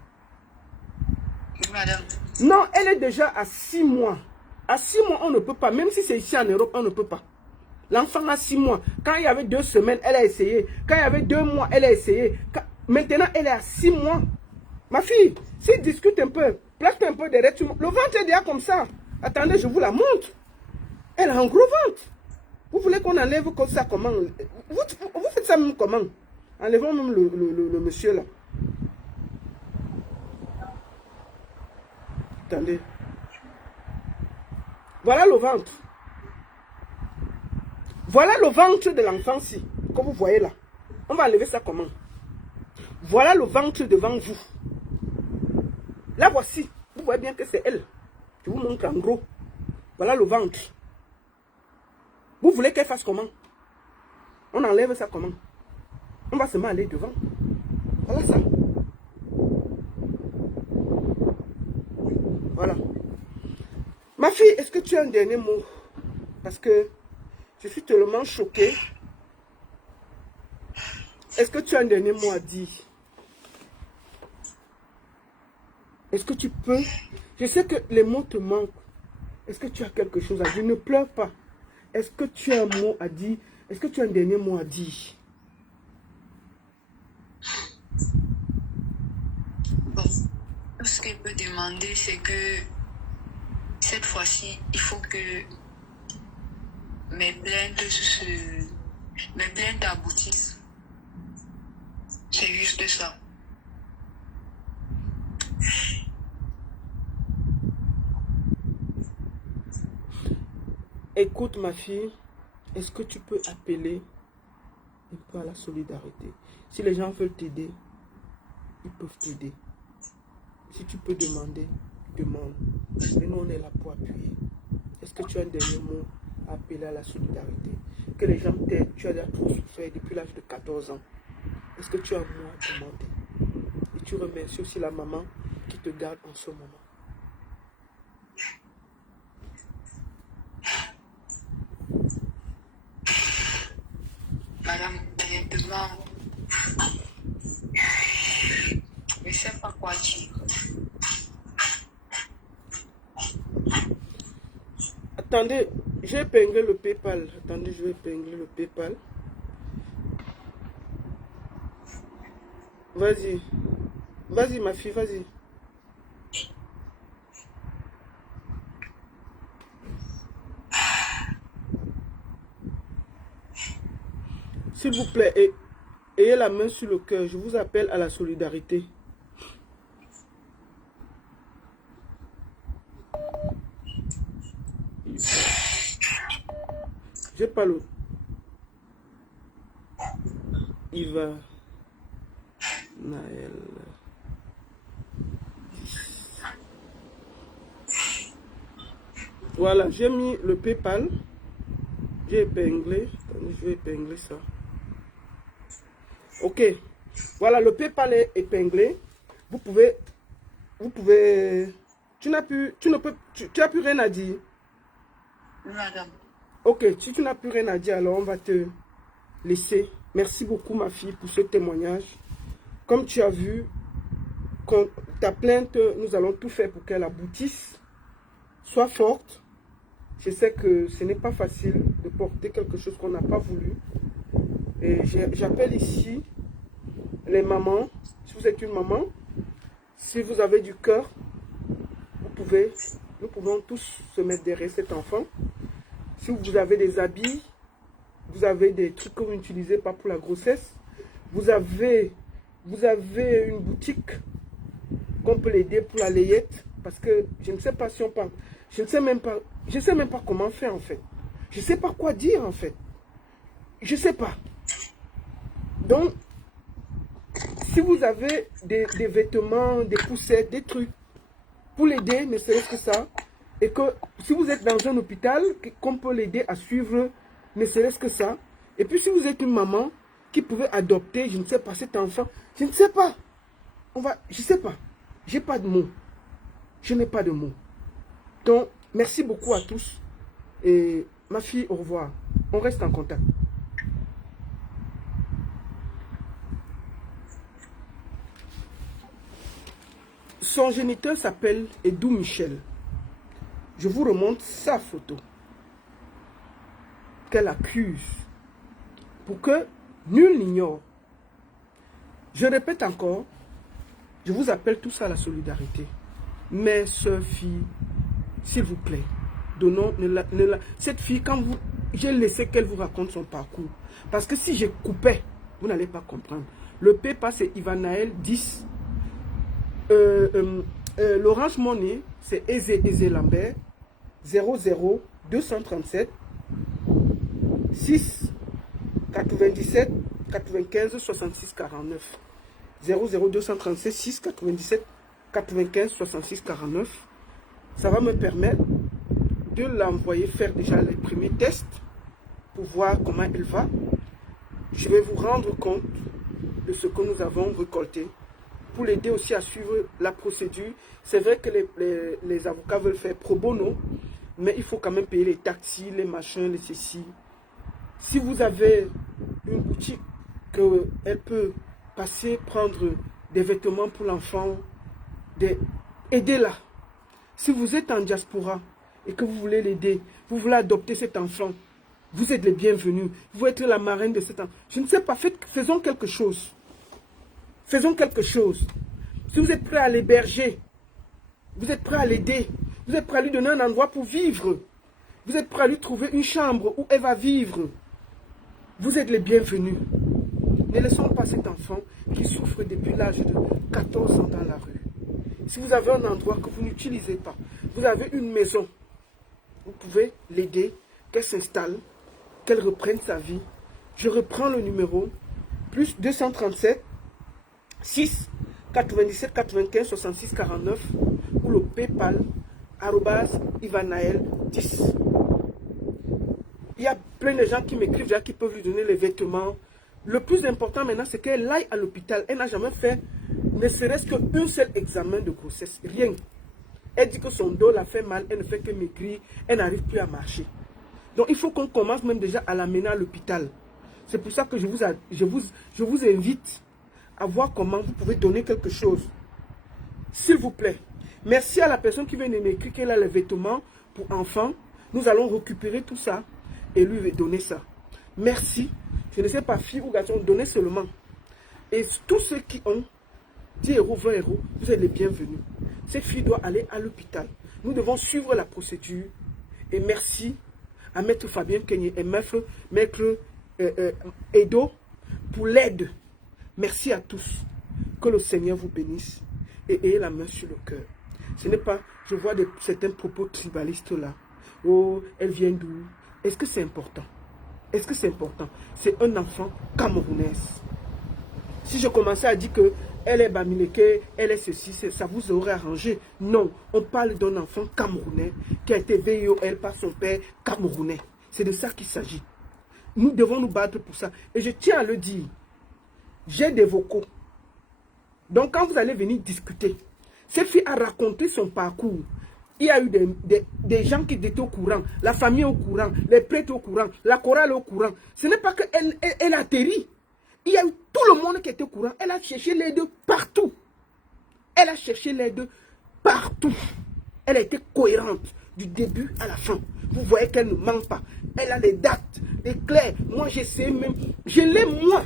Oui, madame. Non, elle est déjà à 6 mois. À 6 mois, on ne peut pas. Même si c'est ici en Europe, on ne peut pas. L'enfant a 6 mois. Quand il y avait 2 semaines, elle a essayé. Quand il y avait 2 mois, elle a essayé. Maintenant, elle est à 6 mois. Ma fille, si discute un peu, place un peu derrière, le ventre est déjà comme ça. Attendez, je vous la montre. Elle a un gros ventre. Vous voulez qu'on enlève comme ça, comment? Vous faites ça même comment? Enlevons même le monsieur là. Attendez. Voilà le ventre. Voilà le ventre de l'enfant-ci, comme vous voyez là. On va enlever ça comment? Voilà le ventre devant vous. Là, voici. Vous voyez bien que c'est elle. Je vous montre en gros. Voilà le ventre. Vous voulez qu'elle fasse comment? On enlève ça comment? On va seulement aller devant. Voilà ça. Voilà. Ma fille, est-ce que tu as un dernier mot? Parce que je suis tellement choquée. Est-ce que tu as un dernier mot à dire? Est-ce que tu peux? Je sais que les mots te manquent. Est-ce que tu as quelque chose à dire? Ne pleure pas. Est-ce que tu as un mot à dire? Est-ce que tu as un dernier mot à dire? Bon, tout ce que je peux demander, c'est que cette fois-ci, il faut que mes plaintes aboutissent. C'est juste ça. Écoute ma fille, est-ce que tu peux appeler un peu à la solidarité? Si les gens veulent t'aider, ils peuvent t'aider. Si tu peux demander demande. Et nous, on est là pour appuyer. Est-ce que tu as un dernier mot à appeler à la solidarité? Que les gens t'aident. Tu as déjà trop souffert depuis l'âge de 14 ans. Est-ce que tu as un mot à demander? Et tu remercies aussi la maman qui te garde en ce moment. Madame, honnêtement, je ne sais pas quoi dire. Attendez, j'ai épinglé le PayPal. Attendez, je vais épingler le PayPal. Vas-y. Vas-y, ma fille, vas-y. S'il vous plaît, ayez la main sur le cœur. Je vous appelle à la solidarité. J'ai pas le... Iva Naël. Voilà, j'ai mis le PayPal. J'ai épinglé. Attendez, je vais épingler ça. Ok. Voilà, le PayPal est épinglé. Vous pouvez... Tu n'as plus rien à dire. Madame. Ok, si tu n'as plus rien à dire, alors on va te laisser. Merci beaucoup, ma fille, pour ce témoignage. Comme tu as vu, ta plainte, nous allons tout faire pour qu'elle aboutisse. Sois forte. Je sais que ce n'est pas facile de porter quelque chose qu'on n'a pas voulu. Et j'appelle ici les mamans. Si vous êtes une maman, si vous avez du cœur, nous pouvons tous se mettre derrière cet enfant. Si vous avez des habits, vous avez des trucs que vous n'utilisez pas pour la grossesse, vous avez une boutique qu'on peut l'aider pour la layette, parce que je ne sais pas si on parle, je sais même pas comment faire en fait. Je ne sais pas quoi dire en fait. Je ne sais pas. Donc, si vous avez des vêtements, des poussettes, des trucs, pour l'aider, ne serait-ce que ça, et que si vous êtes dans un hôpital, qu'on peut l'aider à suivre, ne serait-ce que ça. Et puis si vous êtes une maman qui pouvait adopter, je ne sais pas, cet enfant, je ne sais pas. Je ne sais pas. J'ai pas de mots. Je n'ai pas de mots. Donc, merci beaucoup à tous. Et ma fille, au revoir. On reste en contact. Son géniteur s'appelle Edou Michel. Je vous remonte sa photo qu'elle accuse pour que nul n'ignore. Je répète encore, je vous appelle tous à la solidarité. Mes soeurs, filles, s'il vous plaît, donnons, cette fille, j'ai laissé qu'elle vous raconte son parcours. Parce que si je coupais, vous n'allez pas comprendre. Le PayPal, c'est Ivanaël 10. L'Orange Money, c'est Eze Lambert. 00 237 6 97 95 66 49 00 237 6 97 95 66 49. Ça va me permettre de l'envoyer faire déjà les premiers tests pour voir comment elle va. Je vais vous rendre compte de ce que nous avons récolté pour l'aider aussi à suivre la procédure. C'est vrai que les avocats veulent faire pro bono, mais il faut quand même payer les taxis, les machins, les ceci. Si vous avez une boutique qu'elle peut passer, prendre des vêtements pour l'enfant, aidez-la. Si vous êtes en diaspora et que vous voulez l'aider, vous voulez adopter cet enfant, vous êtes les bienvenus. Vous êtes la marraine de cet enfant. Je ne sais pas, faisons quelque chose. Faisons quelque chose. Si vous êtes prêt à l'héberger, vous êtes prêt à l'aider, vous êtes prêt à lui donner un endroit pour vivre, vous êtes prêt à lui trouver une chambre où elle va vivre, vous êtes les bienvenus. Ne laissons pas cet enfant qui souffre depuis l'âge de 14 ans dans la rue. Si vous avez un endroit que vous n'utilisez pas, vous avez une maison, vous pouvez l'aider, qu'elle s'installe, qu'elle reprenne sa vie. Je reprends le numéro, plus 237 6 97 95 66 49, ou PayPal, @ivanaël10. Il y a plein de gens qui m'écrivent déjà qui peuvent lui donner les vêtements. Le plus important maintenant, c'est qu'elle aille à l'hôpital. Elle n'a jamais fait ne serait-ce qu'un seul examen de grossesse. Rien. Elle dit que son dos la fait mal, elle ne fait que maigrir, elle n'arrive plus à marcher. Donc il faut qu'on commence même déjà à l'amener à l'hôpital. C'est pour ça que je vous invite à voir comment vous pouvez donner quelque chose. S'il vous plaît. Merci à la personne qui vient de m'écrire qu'elle a les vêtements pour enfants. Nous allons récupérer tout ça et lui donner ça. Merci. Je ne sais pas, fille ou garçon, donnez seulement. Et tous ceux qui ont 10 euros, 20 euros, vous êtes les bienvenus. Cette fille doit aller à l'hôpital. Nous devons suivre la procédure. Et merci à Maître Fabien Kenyé et Maître Edo pour l'aide. Merci à tous. Que le Seigneur vous bénisse et ayez la main sur le cœur. Ce n'est pas, je vois certains propos tribalistes là. Oh, elle vient d'où? Est-ce que c'est important? Est-ce que c'est important? C'est un enfant camerounaise. Si je commençais à dire que elle est Bamileke, elle est ceci, ça vous aurait arrangé. Non, on parle d'un enfant camerounais qui a été VIOL par son père camerounais. C'est de ça qu'il s'agit. Nous devons nous battre pour ça. Et je tiens à le dire. J'ai des vocaux. Donc quand vous allez venir discuter, cette fille a raconté son parcours. Il y a eu des gens qui étaient au courant, la famille au courant, les prêtres au courant, la chorale au courant. Ce n'est pas qu'elle elle atterrit. Il y a eu tout le monde qui était au courant. Elle a cherché l'aide partout. Elle a cherché l'aide partout. Elle a été cohérente du début à la fin. Vous voyez qu'elle ne ment pas. Elle a les dates, les clairs. Moi, j'essaie même. Je l'ai moi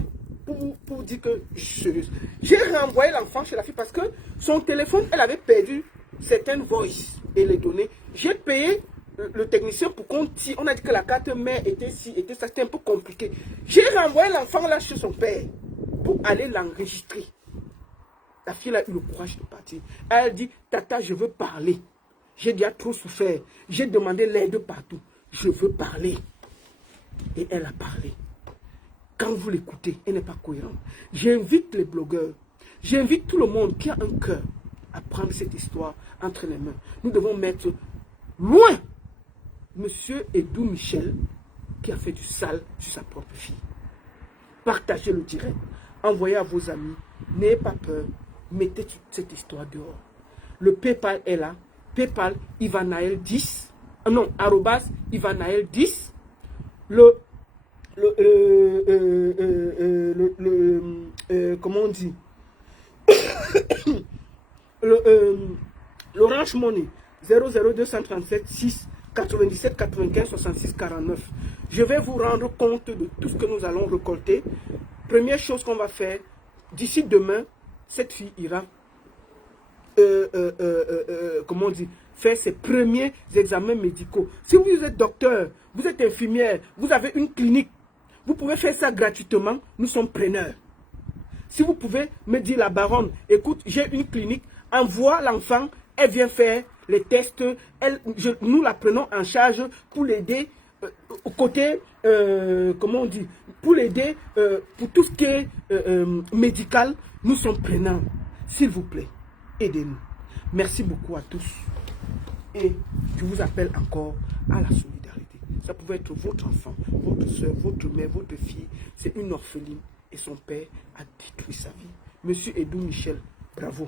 pour dire que je suis sérieuse. J'ai renvoyé l'enfant chez la fille parce que son téléphone, elle avait perdu certaines voices et les données. J'ai payé le technicien pour qu'on tire. On a dit que la carte mère était ci, était ça, c'était un peu compliqué. J'ai renvoyé l'enfant là chez son père pour aller l'enregistrer. La fille a eu le courage de partir. Elle dit, tata, je veux parler. J'ai déjà trop souffert. J'ai demandé l'aide partout. Je veux parler. Et elle a parlé. Quand vous l'écoutez, elle n'est pas cohérente. J'invite les blogueurs. J'invite tout le monde qui a un cœur à prendre cette histoire entre les mains. Nous devons mettre loin Monsieur Edou Michel qui a fait du sale sur sa propre fille. Partagez le direct. Envoyez à vos amis. N'ayez pas peur. Mettez cette histoire dehors. Le PayPal est là. PayPal Ivanaël10. Non, @Ivanaël10. Comment on dit? L'Orange Money 00237 6 97 95 66 49. Je vais vous rendre compte de tout ce que nous allons récolter. Première chose qu'on va faire, d'ici demain, cette fille ira comment on dit, faire ses premiers examens médicaux. Si vous êtes docteur, vous êtes infirmière, vous avez une clinique, vous pouvez faire ça gratuitement, nous sommes preneurs. Si vous pouvez me dire, la baronne, écoute, j'ai une clinique, envoie l'enfant, elle vient faire les tests, nous la prenons en charge pour l'aider au côté, comment on dit, pour l'aider pour tout ce qui est médical, nous sommes prenants. S'il vous plaît, aidez-nous. Merci beaucoup à tous. Et je vous appelle encore à la solidarité. Ça pouvait être votre enfant, votre soeur, votre mère, votre fille. C'est une orpheline et son père a détruit sa vie. Monsieur Edou Michel, bravo.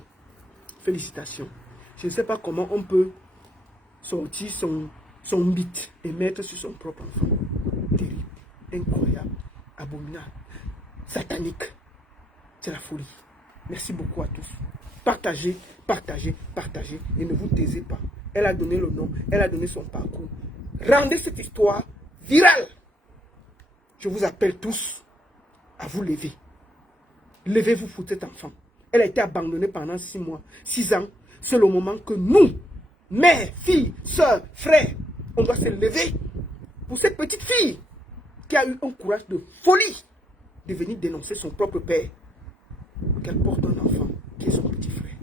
Félicitations. Je ne sais pas comment on peut sortir son mythe et mettre sur son propre enfant. Terrible, incroyable, abominable, satanique. C'est la folie. Merci beaucoup à tous. Partagez, partagez, partagez et ne vous taisez pas. Elle a donné le nom, elle a donné son parcours. Rendez cette histoire virale. Je vous appelle tous à vous lever. Levez-vous pour cet enfant. Elle a été abandonnée pendant 6 mois, 6 ans. C'est le moment que nous, mères, filles, sœurs, frères, on doit se lever pour cette petite fille qui a eu un courage de folie de venir dénoncer son propre père. Qu'elle porte un enfant qui est son petit frère.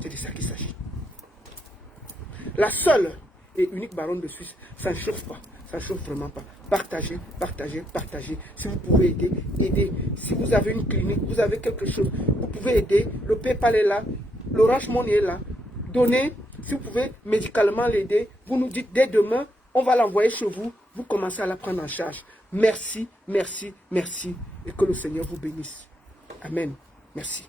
C'est de ça qu'il s'agit. La seule et unique baronne de Suisse, ça ne chauffe pas. Ça ne chauffe vraiment pas. Partagez, partagez, partagez. Si vous pouvez aider, aidez. Si vous avez une clinique, vous avez quelque chose, vous pouvez aider. Le PayPal est là. L'Orange Money est là. Donnez. Si vous pouvez médicalement l'aider, vous nous dites dès demain, on va l'envoyer chez vous, vous commencez à la prendre en charge. Merci, merci, merci. Et que le Seigneur vous bénisse. Amen. Merci.